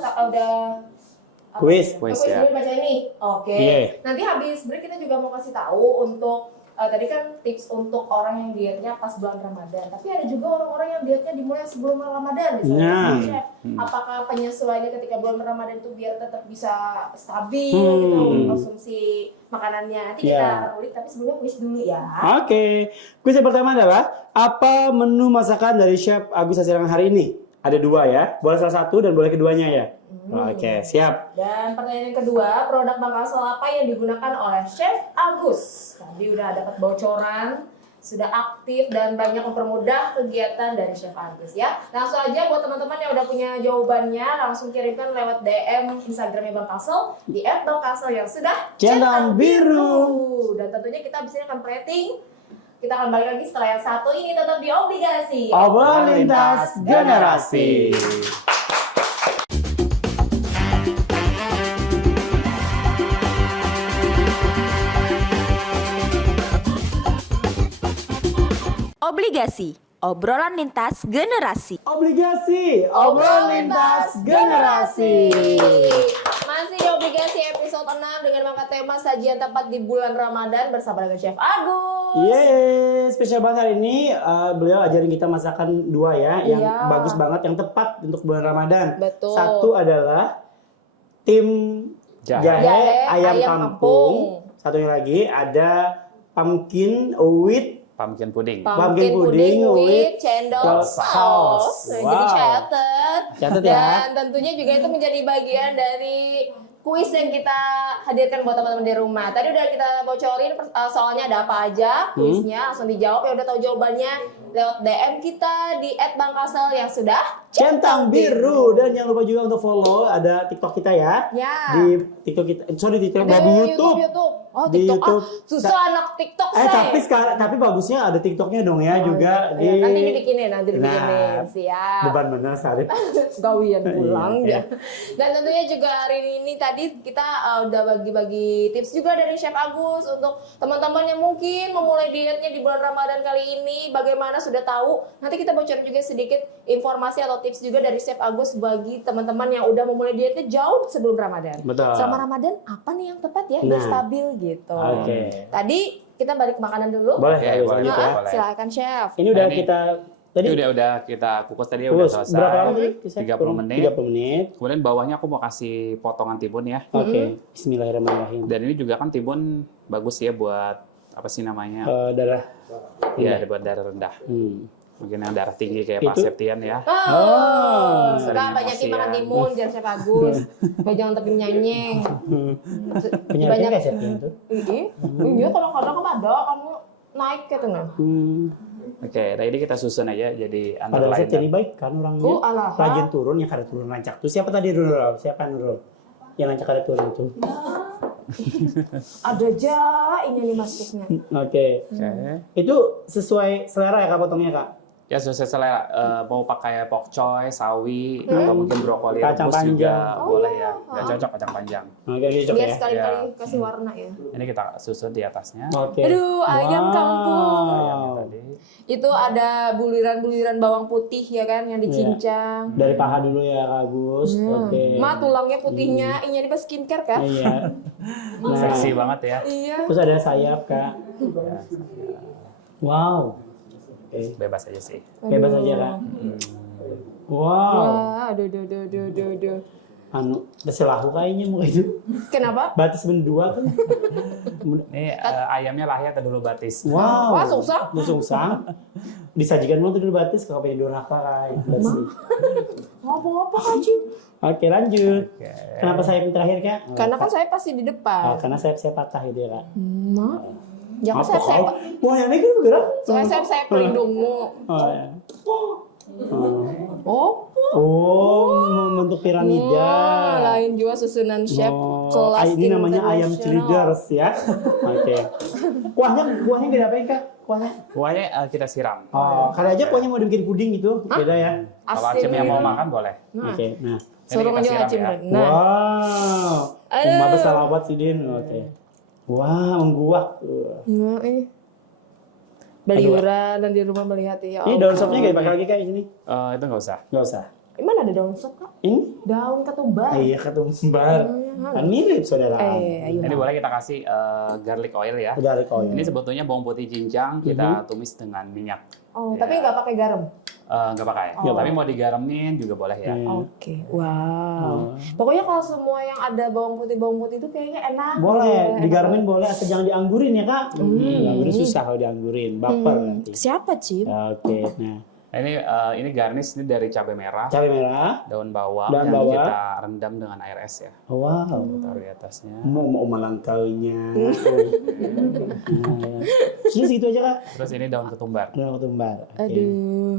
Quiz. Quiz, ya. ya. Baca ini. Oke. Iya. Nanti habis break kita juga mau kasih tahu untuk tadi kan tips untuk orang yang dietnya pas bulan Ramadan. Tapi ada juga orang-orang yang dietnya dimulai sebelum Ramadan misalnya. Nah. Chef, apakah penyesuaiannya ketika bulan Ramadan itu biar tetap bisa stabil gitu konsumsi makanannya. Nanti kita ulik, tapi sebelumnya quiz dulu ya. Oke. Quiz yang pertama adalah apa menu masakan dari Chef Agus Hasirangan hari ini? Ada 2 ya. Boleh salah satu dan boleh keduanya ya. Oke, siap. Dan pertanyaan yang kedua, produk Bangkasel apa yang digunakan oleh Chef Agus? Tadi udah dapat bocoran, sudah aktif dan banyak mempermudah kegiatan dari Chef Agus ya. Langsung aja buat teman-teman yang udah punya jawabannya, langsung kirimkan lewat DM Instagramnya Bangkasel di @bangkasel yang sudah Centang biru. Dan tentunya kita abis ini akan plating. Kita akan balik lagi setelah yang satu ini tetap di obligasi. Obrolan lintas generasi. Obligasi, obrolan lintas generasi. Obligasi, obrolan lintas generasi. Masih di obligasi episode 6 dengan mengangkat tema sajian tepat di bulan Ramadan bersama dengan Chef Agus. Yeay, spesial banget hari ini beliau ajarin kita masakan 2 ya, yang Iya. bagus banget, yang tepat untuk bulan Ramadan. Betul. Satu adalah tim jahe ayam kampung. Satunya lagi ada pumpkin with Pumpkin pudding. Pumpkin pudding with cendol sauce. sauce. Nah, Wow. jadi catat. Catat ya. Dan tentunya juga itu menjadi bagian dari kuis yang kita hadirkan buat teman-teman di rumah. Tadi udah kita bocorin soalnya ada apa aja, kuisnya langsung dijawab. Ya udah tahu jawabannya lewat DM kita di @bangkasel yang sudah Centang Biru. Dan jangan lupa juga untuk follow ada TikTok kita ya. Ya. Di TikTok kita, sorry di TikTok, di YouTube. Oh, Di TikTok. YouTube. Susah anak TikTok saya. Tapi bagusnya ada TikToknya dong ya juga Iya, di. nanti dibikinin. Nah, Siap. beban bener Sarif. Gawian pulang Iya, ya. Dan tentunya juga hari ini tadi kita udah bagi-bagi tips juga dari Chef Agus untuk teman-teman yang mungkin memulai dietnya di bulan Ramadan kali ini. Bagaimana sudah tahu? Nanti kita bocorin juga sedikit informasi atau tips juga dari Chef Agus bagi teman-teman yang udah memulai dietnya jauh sebelum Ramadan. Betul. Selama Ramadan apa nih yang tepat ya? Biar Nah. stabil gitu. Oke. Tadi kita balik ke makanan dulu. Boleh, Ya, ya, boleh. lanjut ya. Boleh. Silakan Chef. Ini udah Ini- kita tadi Ini udah kita kukus tadi ya, udah terus selesai. berapa lama tadi? 30 menit. 30 menit. Kemudian bawahnya aku mau kasih potongan timun ya. Oke. Bismillahirrahmanirrahim. Dan ini juga kan timun bagus ya buat apa sih namanya? Darah. Iya, buat darah rendah. Mungkin yang darah tinggi kayak Pak Itu- Septian ya. Oh, Sering suka banyak emosian. makan timun, jangan Chef Agus. Jangan tapi nyanyeng. Penyakitnya kayak siapa itu? Iya, kadang-kadang kan ada kamu naik gitu nah. Oke, nah ini kita susun aja jadi Padahal saya underline. jadi baik kan orangnya. Alah. Rajin turun ya kada turun rancak. Tuh siapa tadi Nurul? Siapa Nurul? Yang rancak kada turun itu. Ada aja ini nih masuknya. Oke. Oke. Itu sesuai selera ya Kak potongnya Kak? Ya sesuai selera, mau pakai pokcoy, sawi, atau mungkin brokoli Kacang rebus juga panjang. boleh ya. Nggak cocok kacang panjang. Oke, cocok Biar ya. sekali-kali Ya. kasih warna ya. Ini kita susun di atasnya. Oke. Aduh, ayam kampung. Ayamnya tadi. Itu ada buliran-buliran bawang putih ya kan yang dicincang. Dari paha dulu ya, Kak Agus. Oke. Ma tulangnya putihnya, ini ada skincare kan? Iya. Nah, Seksi banget ya. Iya. terus ada sayap, Kak. Ya, Wow. Oke. bebas aja sih. Bebas aja, Kak. Wow. Wah, aduh. Anu, selahu kayaknya muka itu. Kenapa? Batis berdua kan. Ini ayamnya lahir ke dulu batis. Wow. Wah, susah. Susah. Disajikan dulu tuh dulu batis kalau pengen durhaka kayak bersih. Apa-apa Kak Cip? Oke, lanjut. Oke. Kenapa sayap yang terakhir, Kak? Karena kan saya pasti di Oh, depan. karena sayap patah gitu ya, Kak. Ma, jangan Apa saya kau? Wah, yang ini kan bergerak. saya pelindungmu. Oh, ya. Oh, Membentuk piramida. wah, lain juga susunan chef kelas Ini namanya ayam internasional. cheerleaders ya. Oke. Kuahnya nggak diapain, Kak? Kuahnya? Kuahnya kita siram. Oh, kali aja kuahnya mau dibikin puding gitu. Beda ya. Kalau Asin. Acim yang mau makan boleh. Nah, Oke, nah. suruh Ini kita aja siram Acim. ya. Nah, Wow. Aduh. Umma bersalawat sih, Din. Oke. Wah, mengguak. nah, beliuran dan di rumah melihat ya. Ini daun sopnya nggak dipakai lagi, Kak, di sini? Itu nggak usah. Nggak usah. Mana ada daun sop Kak? Ini? Daun ketumbar. Iya, ketumbar. Kan mirip, saudara. Ayo. Ini boleh kita kasih garlic oil ya. Udah koin. Ini sebetulnya bawang putih cincang kita tumis dengan minyak. Oh, tapi nggak pakai garam. Nggak pakai. Tapi mau digaremin juga boleh ya. Oke, wow. Pokoknya kalau semua yang ada bawang putih itu kayaknya enak. Boleh, ya. digarmin boleh, asal jangan dianggurin ya, Kak. Dianggurin susah kalau dianggurin, baper nanti. Siapa Cip? Oke, nah. Ini garnish ini dari cabai merah, Cabai merah. daun bawang Daun yang bawang. kita rendam dengan air es ya. Wow. Taruh di atasnya. Mau melangkaunya. Terus gitu aja, Kak. Terus ini daun ketumbar. Daun ketumbar. Oke. Aduh.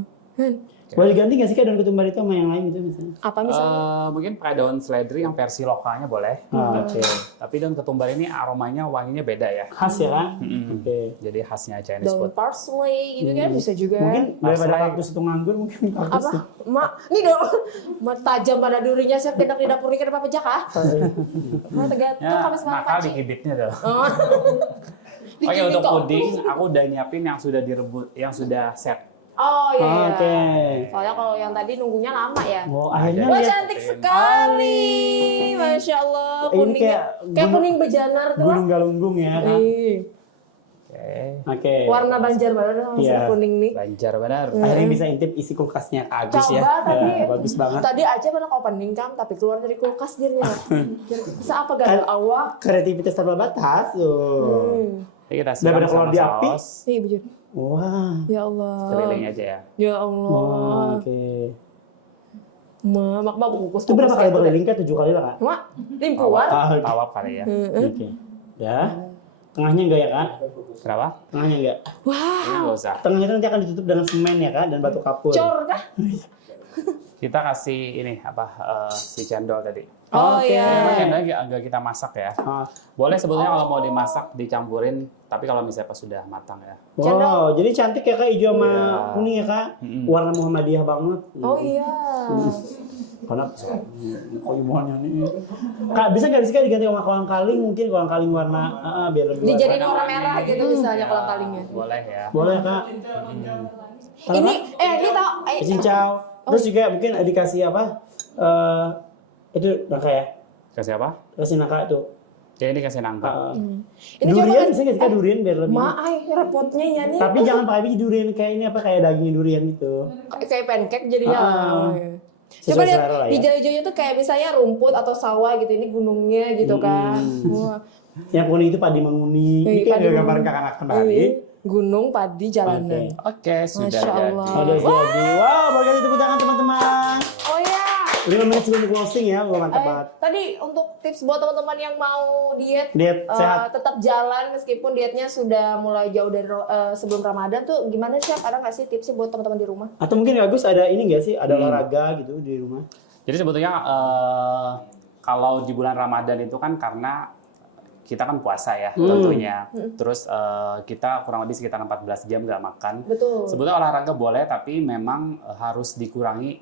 Boleh diganti nggak sih, Kak, daun ketumbar itu sama yang lain gitu misalnya? Apa misalnya? Mungkin pakai daun seledri yang versi lokalnya boleh. Oke. Tapi daun ketumbar ini aromanya wanginya beda ya. Khas ya, Kak? Mm-mm. Oke. Jadi khasnya Chinese Daun food. parsley gitu kan bisa juga. Mungkin daripada Parsley. kaktus itu nganggur, mungkin kaktus. apa? Mak, ini dong. Mak tajam pada durinya saya tindak di dapur ini kenapa pejak ah? Mak tegak tuh Ya, kami semangat nakal Cip. dikibitnya tuh. Oh. Oke, Dikibit untuk kok. puding aku udah nyiapin yang sudah direbus, yang sudah set. Oh iya. Oke. Soalnya kalau yang tadi nunggunya lama ya. Oh, akhirnya Wah lihat. cantik sekali, masya Allah. Ini Kuningnya kayak gunung- kuning bejanar tuh. Gunung Galunggung ya, Kak? Ih, Oke. Oke. warna Banjarbaru sama Iya. kuning nih. Banjar benar. Akhirnya bisa intip isi kulkasnya Kak Agus ya. Coba tadi. Ya, bagus banget. Tadi aja pada opening kan, tapi keluar dari kulkas dirnya. Bisa apa gak ada awak? Kreativitas tanpa batas tuh. Jadi kita Daripada siram keluar sama di api. saus. Nih bujur. Wah. Ya Allah. Keliling aja ya. Ya Oh, Allah. oke. Mak bungkus. Itu berapa kali berkeliling, Kak? 7 kali lah, Kak? Mak, limpuan. Oke. Tawap kali ya. Oke. Ya. Tengahnya enggak ya, Kak? Kenapa? Tengahnya enggak. Wah, Ini nggak usah. Tengahnya itu nanti akan ditutup dengan semen ya, Kak, dan batu kapur. cor kah? Kita kasih ini apa si cendol tadi. Oh Oke. iya. Ini cendolnya agak kita masak ya. Ah. Boleh sebetulnya kalau mau dimasak dicampurin, tapi kalau misalnya pas sudah matang ya. Wow, jadi cantik ya, Kak, hijau sama Iya. kuning ya, Kak. Mm-mm. Warna Muhammadiyah banget. Oh iya. Karena kok imuannya nih. Kak, bisa nggak sih, Kak, diganti sama kolang kaling, mungkin kolang kaling warna biar lebih Dijadiin warna merah gitu misalnya kolang kalingnya. Boleh ya. boleh, Kak. Ini ini tau Cincau. Terus juga mungkin dikasih apa? Itu nangka ya? Kasih apa? Kasih nangka tuh. Ya ini kasih nangka. Ini Durian coba bisa nggak sih, Kak, durian biar lebih. Maai repotnya nyanyi. Tapi jangan pakai biji durian kayak ini apa, kayak dagingnya durian gitu. Kayak pancake jadinya. Ah. Oh, iya. Sesuai Coba lihat selera lah ya. hijau-hijaunya tuh kayak misalnya rumput atau sawah gitu. Ini gunungnya gitu kan. Wah. Yang kuning itu padi menguning. Ini Iya, kayak padi gambaran menguning. kakak-kakak tadi. Ini gunung padi jalanan. Oke, sudah Masya jadi. Allah. Udah jadi. Wow, boleh kasih tepuk tangan teman-teman. Oh ya. 5 menit sebelum closing ya, gua mantap banget. Tadi untuk tips buat teman-teman yang mau diet, Diet sehat. tetap jalan meskipun dietnya sudah mulai jauh dari sebelum Ramadan tuh gimana sih? Ada nggak sih tipsnya buat teman-teman di rumah? Atau mungkin Agus ada ini nggak sih, ada olahraga gitu di rumah? Jadi sebetulnya kalau di bulan Ramadan itu kan karena kita kan puasa ya tentunya. Terus kita kurang lebih sekitar 14 jam nggak makan. Betul. Sebetulnya olahraga boleh, tapi memang harus dikurangi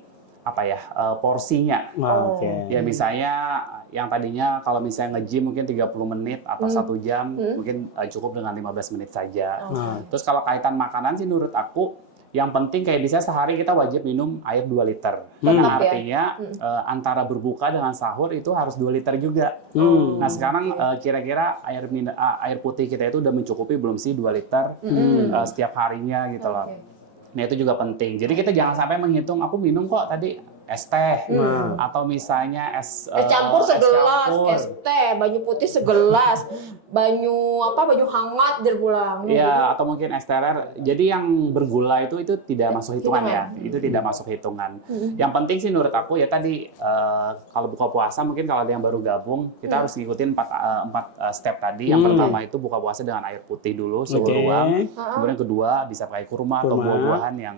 porsinya. Oke. Ya misalnya yang tadinya kalau misalnya nge-gym mungkin 30 menit atau 1 jam, mungkin cukup dengan 15 menit saja. Terus kalau kaitan makanan sih menurut aku, yang penting kayak bisa sehari kita wajib minum air 2 liter. Artinya antara berbuka dengan sahur itu harus 2 liter juga. Nah sekarang kira-kira air putih kita itu udah mencukupi belum sih 2 liter setiap harinya gitu loh. Nah itu juga penting. Jadi kita jangan sampai menghitung aku minum kok tadi es teh atau misalnya es campur segelas, campur. es teh, banyu putih segelas, banyu hangat dia pulang. Iya, atau mungkin es teler. Jadi yang bergula itu tidak masuk hitungan ya. Itu tidak masuk hitungan. Yang penting sih menurut aku ya tadi kalau buka puasa mungkin kalau ada yang baru gabung kita harus ngikutin 4 step tadi. Yang pertama itu buka puasa dengan air putih dulu suhu ruang. Kemudian kedua bisa pakai kurma atau buah-buahan yang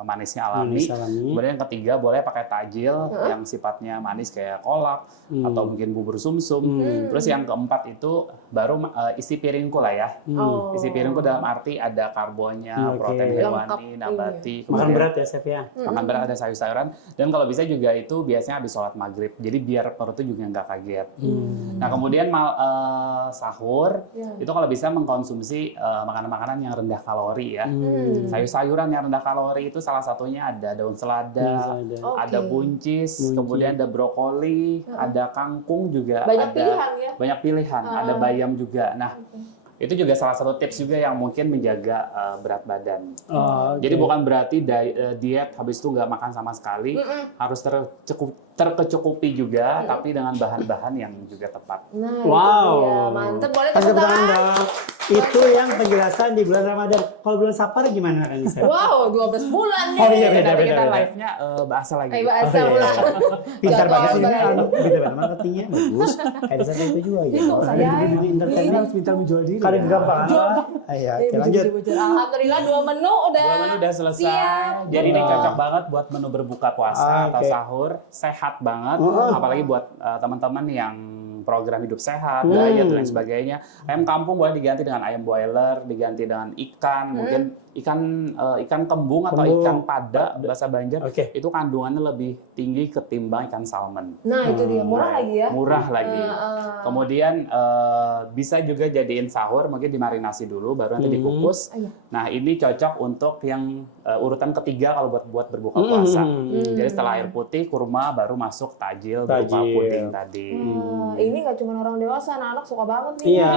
manisnya alami. Kemudian yang ketiga boleh pakai tajil yang sifatnya manis kayak kolak atau mungkin bubur sumsum. Terus yang keempat itu baru isi piringku lah ya. Isi piringku dalam arti ada karbonnya, protein hewani, nabati. Makan berat ya Chef ya? Makan berat, ada sayur-sayuran. Dan kalau bisa juga itu biasanya habis sholat maghrib. Jadi biar perutnya juga nggak kaget. Nah kemudian sahur, itu kalau bisa mengkonsumsi makanan-makanan yang rendah kalori ya. Sayur-sayuran yang rendah kalori itu salah satunya ada daun selada, ada buncis, kemudian ada brokoli, ada kangkung juga. Banyak pilihan ya? Banyak pilihan, ada bayam juga. Nah, itu juga salah satu tips juga yang mungkin menjaga berat badan. Jadi bukan berarti diet habis itu nggak makan sama sekali, harus terkecukupi juga, tapi dengan bahan-bahan yang juga tepat. Nah, wow, ya, mantep. Boleh tepuk tepuk tangan. tangan. Itu yang penjelasan di bulan Ramadan. Kalau bulan Safar gimana kan Chef? Wow, 12 bulan nih. Oh iya, Tapi beda. kita live-nya bahasa lagi. Bahasa Oh, iya. ulang. Pintar Jadwal banget sih ini, baru. pintar banget marketingnya bagus. Kayak di sana itu juga ya. saya. Ini entertainment harus pintar menjual diri. Karena gampang. Ayo, oke lanjut. Alhamdulillah 2 menu udah. 2 menu udah selesai. Siap. Jadi ini cocok banget buat menu berbuka puasa atau Oke. sahur, sehat banget. Apalagi buat teman-teman yang program hidup sehat, diet dan lain sebagainya. Ayam kampung boleh diganti dengan ayam boiler, diganti dengan ikan, mungkin ikan kembung atau ikan pada bahasa Banjar. Itu kandungannya lebih tinggi ketimbang ikan salmon. Nah, itu dia murah lagi ya. Murah lagi. Kemudian bisa juga jadiin sahur, mungkin dimarinasi dulu baru nanti dikukus. Nah, ini cocok untuk yang urutan ketiga kalau buat berbuka puasa. Jadi setelah air putih, kurma baru masuk tajil berupa puding tadi. Ini nggak cuma orang dewasa, anak-anak suka banget nih. Iya.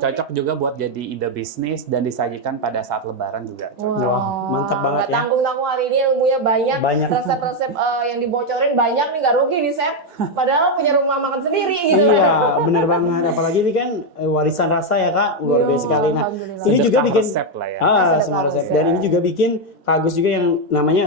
Cocok juga buat jadi ide bisnis dan disajikan pada saat lebaran juga cocok. Wah, mantap banget nggak ya. tanggung-tanggung hari ini ilmunya banyak. Banyak. Resep-resep yang dibocorin banyak nih, nggak rugi nih Chef. Padahal punya rumah makan sendiri gitu. Iya, benar banget. Apalagi ini kan warisan rasa ya Kak, luar biasa sekali. Nah, Alhamdulillah. ini juga Sedekah bikin resep lah ya. semua resep. Dan ini juga bikin Kak Agus juga yang namanya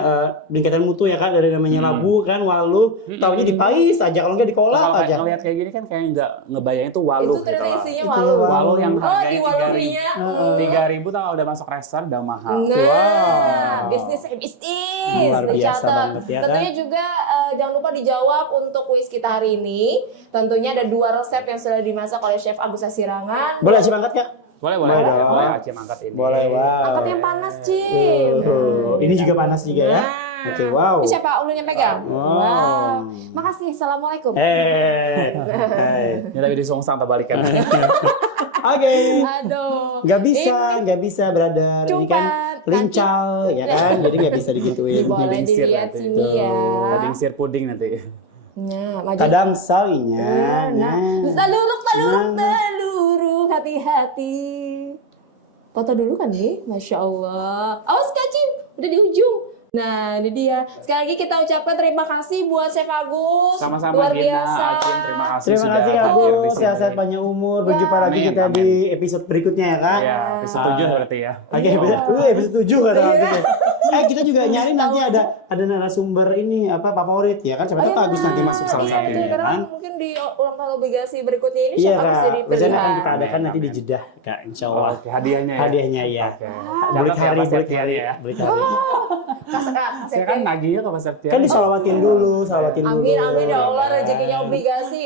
peningkatan mutu ya Kak, dari namanya labu kan, walu, taunya dipais aja, kalau nggak dikolak Kalau aja. ngeliat kayak gini kan kayak nggak ngebayang itu waluh Itu gitu ternyata loh. isinya Itu walu. Walu yang Oh, di harganya walunya. 3.000 kalau udah masuk restoran udah mahal. Nah, bisnis bisnis. Luar biasa Dicatat. banget ya, kan? Tentunya juga jangan lupa dijawab untuk kuis kita hari ini. Tentunya ada 2 resep yang sudah dimasak oleh Chef Agus Asirangan. Boleh sih angkat Kak? Boleh Boleh dong. boleh Aceh angkat ini. Boleh, wow. Angkat yang panas, Cim. Ini juga panas juga ya. Nah. Oke, wow. Ini siapa ulunnya pegang? Wow. Makasih. Assalamualaikum. Ini lagi disungsang terbalikan. Oke. Aduh. Nggak bisa brother. Ini Cumpat, kan lincal ya kan, jadi nggak bisa digituin. Boleh Didingsir dilihat nanti. sini ya. Dingsir puding nanti. Nah, maju. Kadang sawinya. Taluruk, hati-hati. Foto dulu kan nih, Masya Allah. Awas Kak Cim, udah di ujung. Nah, ini dia. Sekali lagi kita ucapkan terima kasih buat Chef Agus. Sama-sama Luar Gina, biasa. Acim, terima kasih Terima sudah kasih Kak hadir di Agus, sini. sehat-sehat panjang umur. Berjumpa lagi Amin, kita amin. di episode berikutnya ya Kak. Ya, episode 7 berarti ya. Oke, episode 7 kata aku. kita juga nyari nanti ada narasumber ini favorit ya kan, siapa tahu Agus nanti masuk salah satunya karena kan. mungkin di ulang tahun obligasi berikutnya ini Iya siapa bisa Kak, dipilih. biasanya akan kita adakan nanti di Jeddah Kak, insya Allah. Oke, hadiahnya ya. Hadiahnya ya. Oke. Beli Catat ya, hari, Pak beli Septian hari ya. beli hari. Saya kan nagih ya ke Pak Septian. Kan disolawatin dulu, salawatin dulu. Amin amin ya Allah, rezekinya obligasi.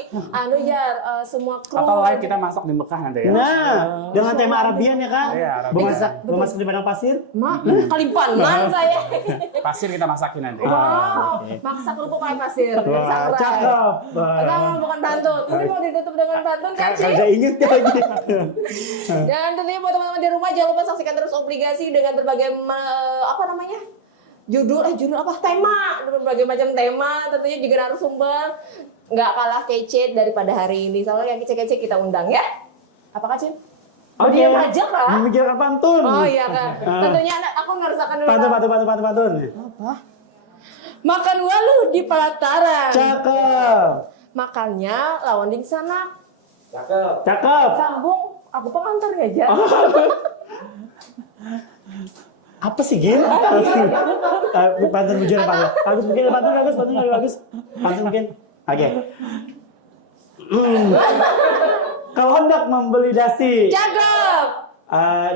Ya semua kru. Atau live kita masak di Mekah nanti ya. Nah, dengan tema Arabian ya Kak. Iya, Arabian. Memasak di padang pasir. Kalimpanan saya. Pasir kita masakin nanti. Wow, maksa kerupuk kayak pasir. Wah, Sangrai. cakep. Enggak, bukan pantun. Ini mau ditutup dengan pantun kan sih? Kagak inget lagi. Dan tentunya buat teman-teman di rumah jangan lupa saksikan terus obligasi dengan berbagai judul apa tema, berbagai macam tema, tentunya juga narasumber nggak kalah kece daripada hari ini. Soalnya yang kece-kece kita undang ya. Apakah Cim? Oke. Diam aja Kak. Memikirkan pantun. Oh iya Kak. Tentunya aku merasakan dulu. Pantun. Apa? Makan walu di pelataran. Cakep. Makannya lawan di sana. Cakep. Sambung. Aku pengantar aja. Apa sih Gil? Pantun hujan apa? Bagus mungkin pantun bagus. Pantun mungkin. Oke. Kalau hendak membeli dasi, Cakep.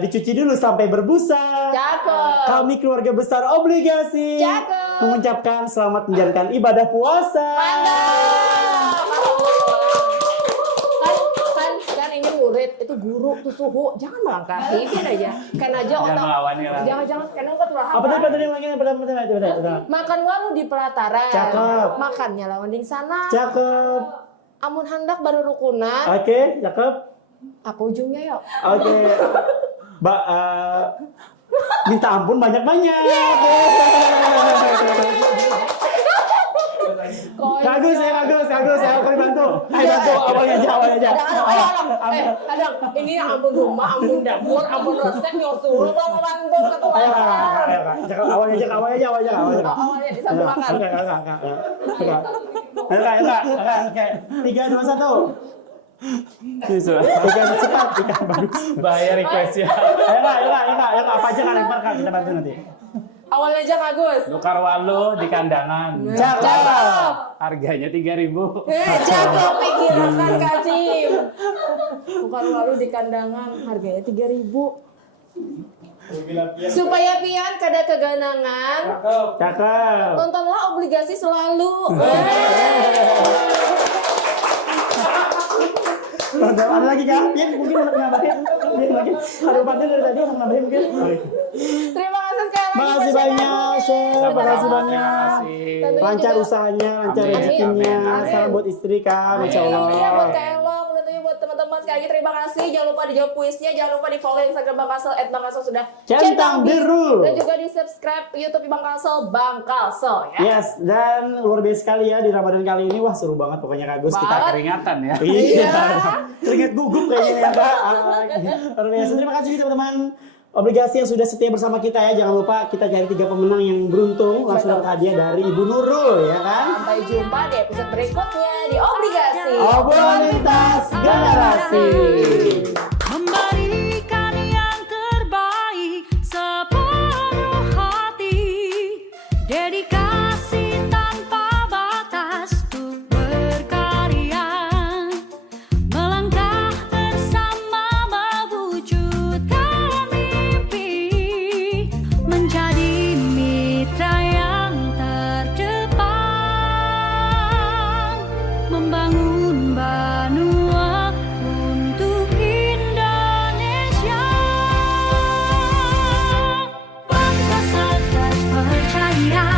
dicuci dulu sampai berbusa. Cakep. Kami keluarga besar obligasi Cakep. mengucapkan selamat menjalankan ibadah puasa. Mantap. Kan ini murid, itu guru, itu suhu. Jangan melangkahi, biar aja. Kan aja Jangan otak. melawan ya. Jangan kan otak turahap. Apa tadi betul. Makan walu di pelataran. Cakep. Makannya lawan di sana. Cakep. Amun hendak baru rukunan. Oke, cakep. Apa ujungnya yuk? Oke. Mbak, minta ampun banyak-banyak. Bagus ya, aku dibantu. Ayo bantu, awalnya aja. Kadang ini ampun rumah, ampun dapur, ampun resep, nyusul, mau bantu ketua. Ayo, awalnya aja. Awalnya di satu makan. Oke. 3, 2, 1. Ikan cepat, ikan bagus. Bahaya request ya. Ayo, apa aja kan lempar Kak, kita bantu nanti. Awalnya aja Agus. Nukar walu di kandangan. Cakep. Harganya 3.000. Cakep pikiran Kak Cim. Bukan walu di kandangan, harganya 3.000. Supaya pian kada keganangan. Cakep. Tontonlah obligasi selalu. Ada lagi Kak? Pian mungkin mau nambahin. Pian lagi. Ada pantun dari tadi mau nambahin mungkin. Terima kasih sekali lagi. Makasih banyak, Chef. Makasih banyak. Tentunya Lancar juga- usahanya, lancar Amin. rezekinya. Amin. Salam buat istri Kak, Masya Iya Allah. buat Kak Elong, tentunya buat teman-teman sekali lagi terima kasih. Jangan lupa dijawab kuisnya, jangan lupa di follow Instagram Bang Kalsel @bangkalsel sudah Centang biru. dan juga di subscribe YouTube Bang Kalsel ya. Yes, dan luar biasa sekali ya di Ramadan kali ini. Wah seru banget pokoknya Kak Gus. Kita Keringatan ya. Iya, keringet gugup kayaknya ya Kak. Luar biasa. Terima kasih teman-teman obligasi yang sudah setia bersama kita ya. Jangan lupa kita cari 3 pemenang yang beruntung langsung dapat hadiah dari Ibu Nurul ya kan. Sampai jumpa di episode berikutnya di Obligasi. Obrolan lintas generasi. Memberikan yang terbaik sepenuh hati, dedikasi tanpa batas untuk berkarya, melangkah bersama mewujudkan mimpi, menjadi mitra yang terdepan, membangun Banua untuk Indonesia. Bangkasel terpercaya,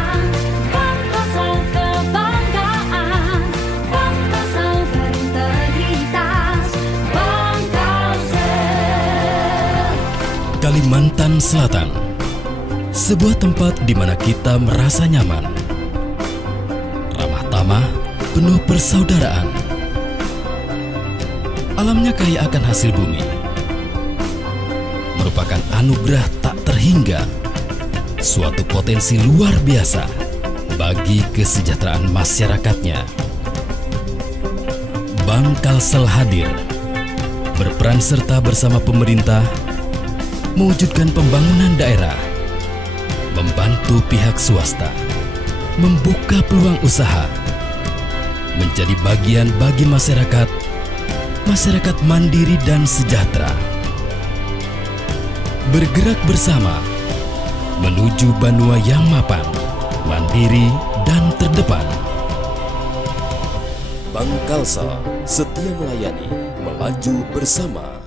Bangkasel kebanggaan, Bangkasel berintegritas, Bangkasel. Kalimantan Selatan, sebuah tempat di mana kita merasa nyaman, ramah tamah, penuh persaudaraan. Alamnya kaya akan hasil bumi, merupakan anugerah tak terhingga, suatu potensi luar biasa bagi kesejahteraan masyarakatnya. Bank Kalsel hadir, berperan serta bersama pemerintah mewujudkan pembangunan daerah membantu pihak swasta, membuka peluang usaha, menjadi bagian bagi masyarakat mandiri dan sejahtera. Bergerak bersama menuju Banua yang mapan, mandiri, dan terdepan. Bank Kalsel setia melayani, melaju bersama.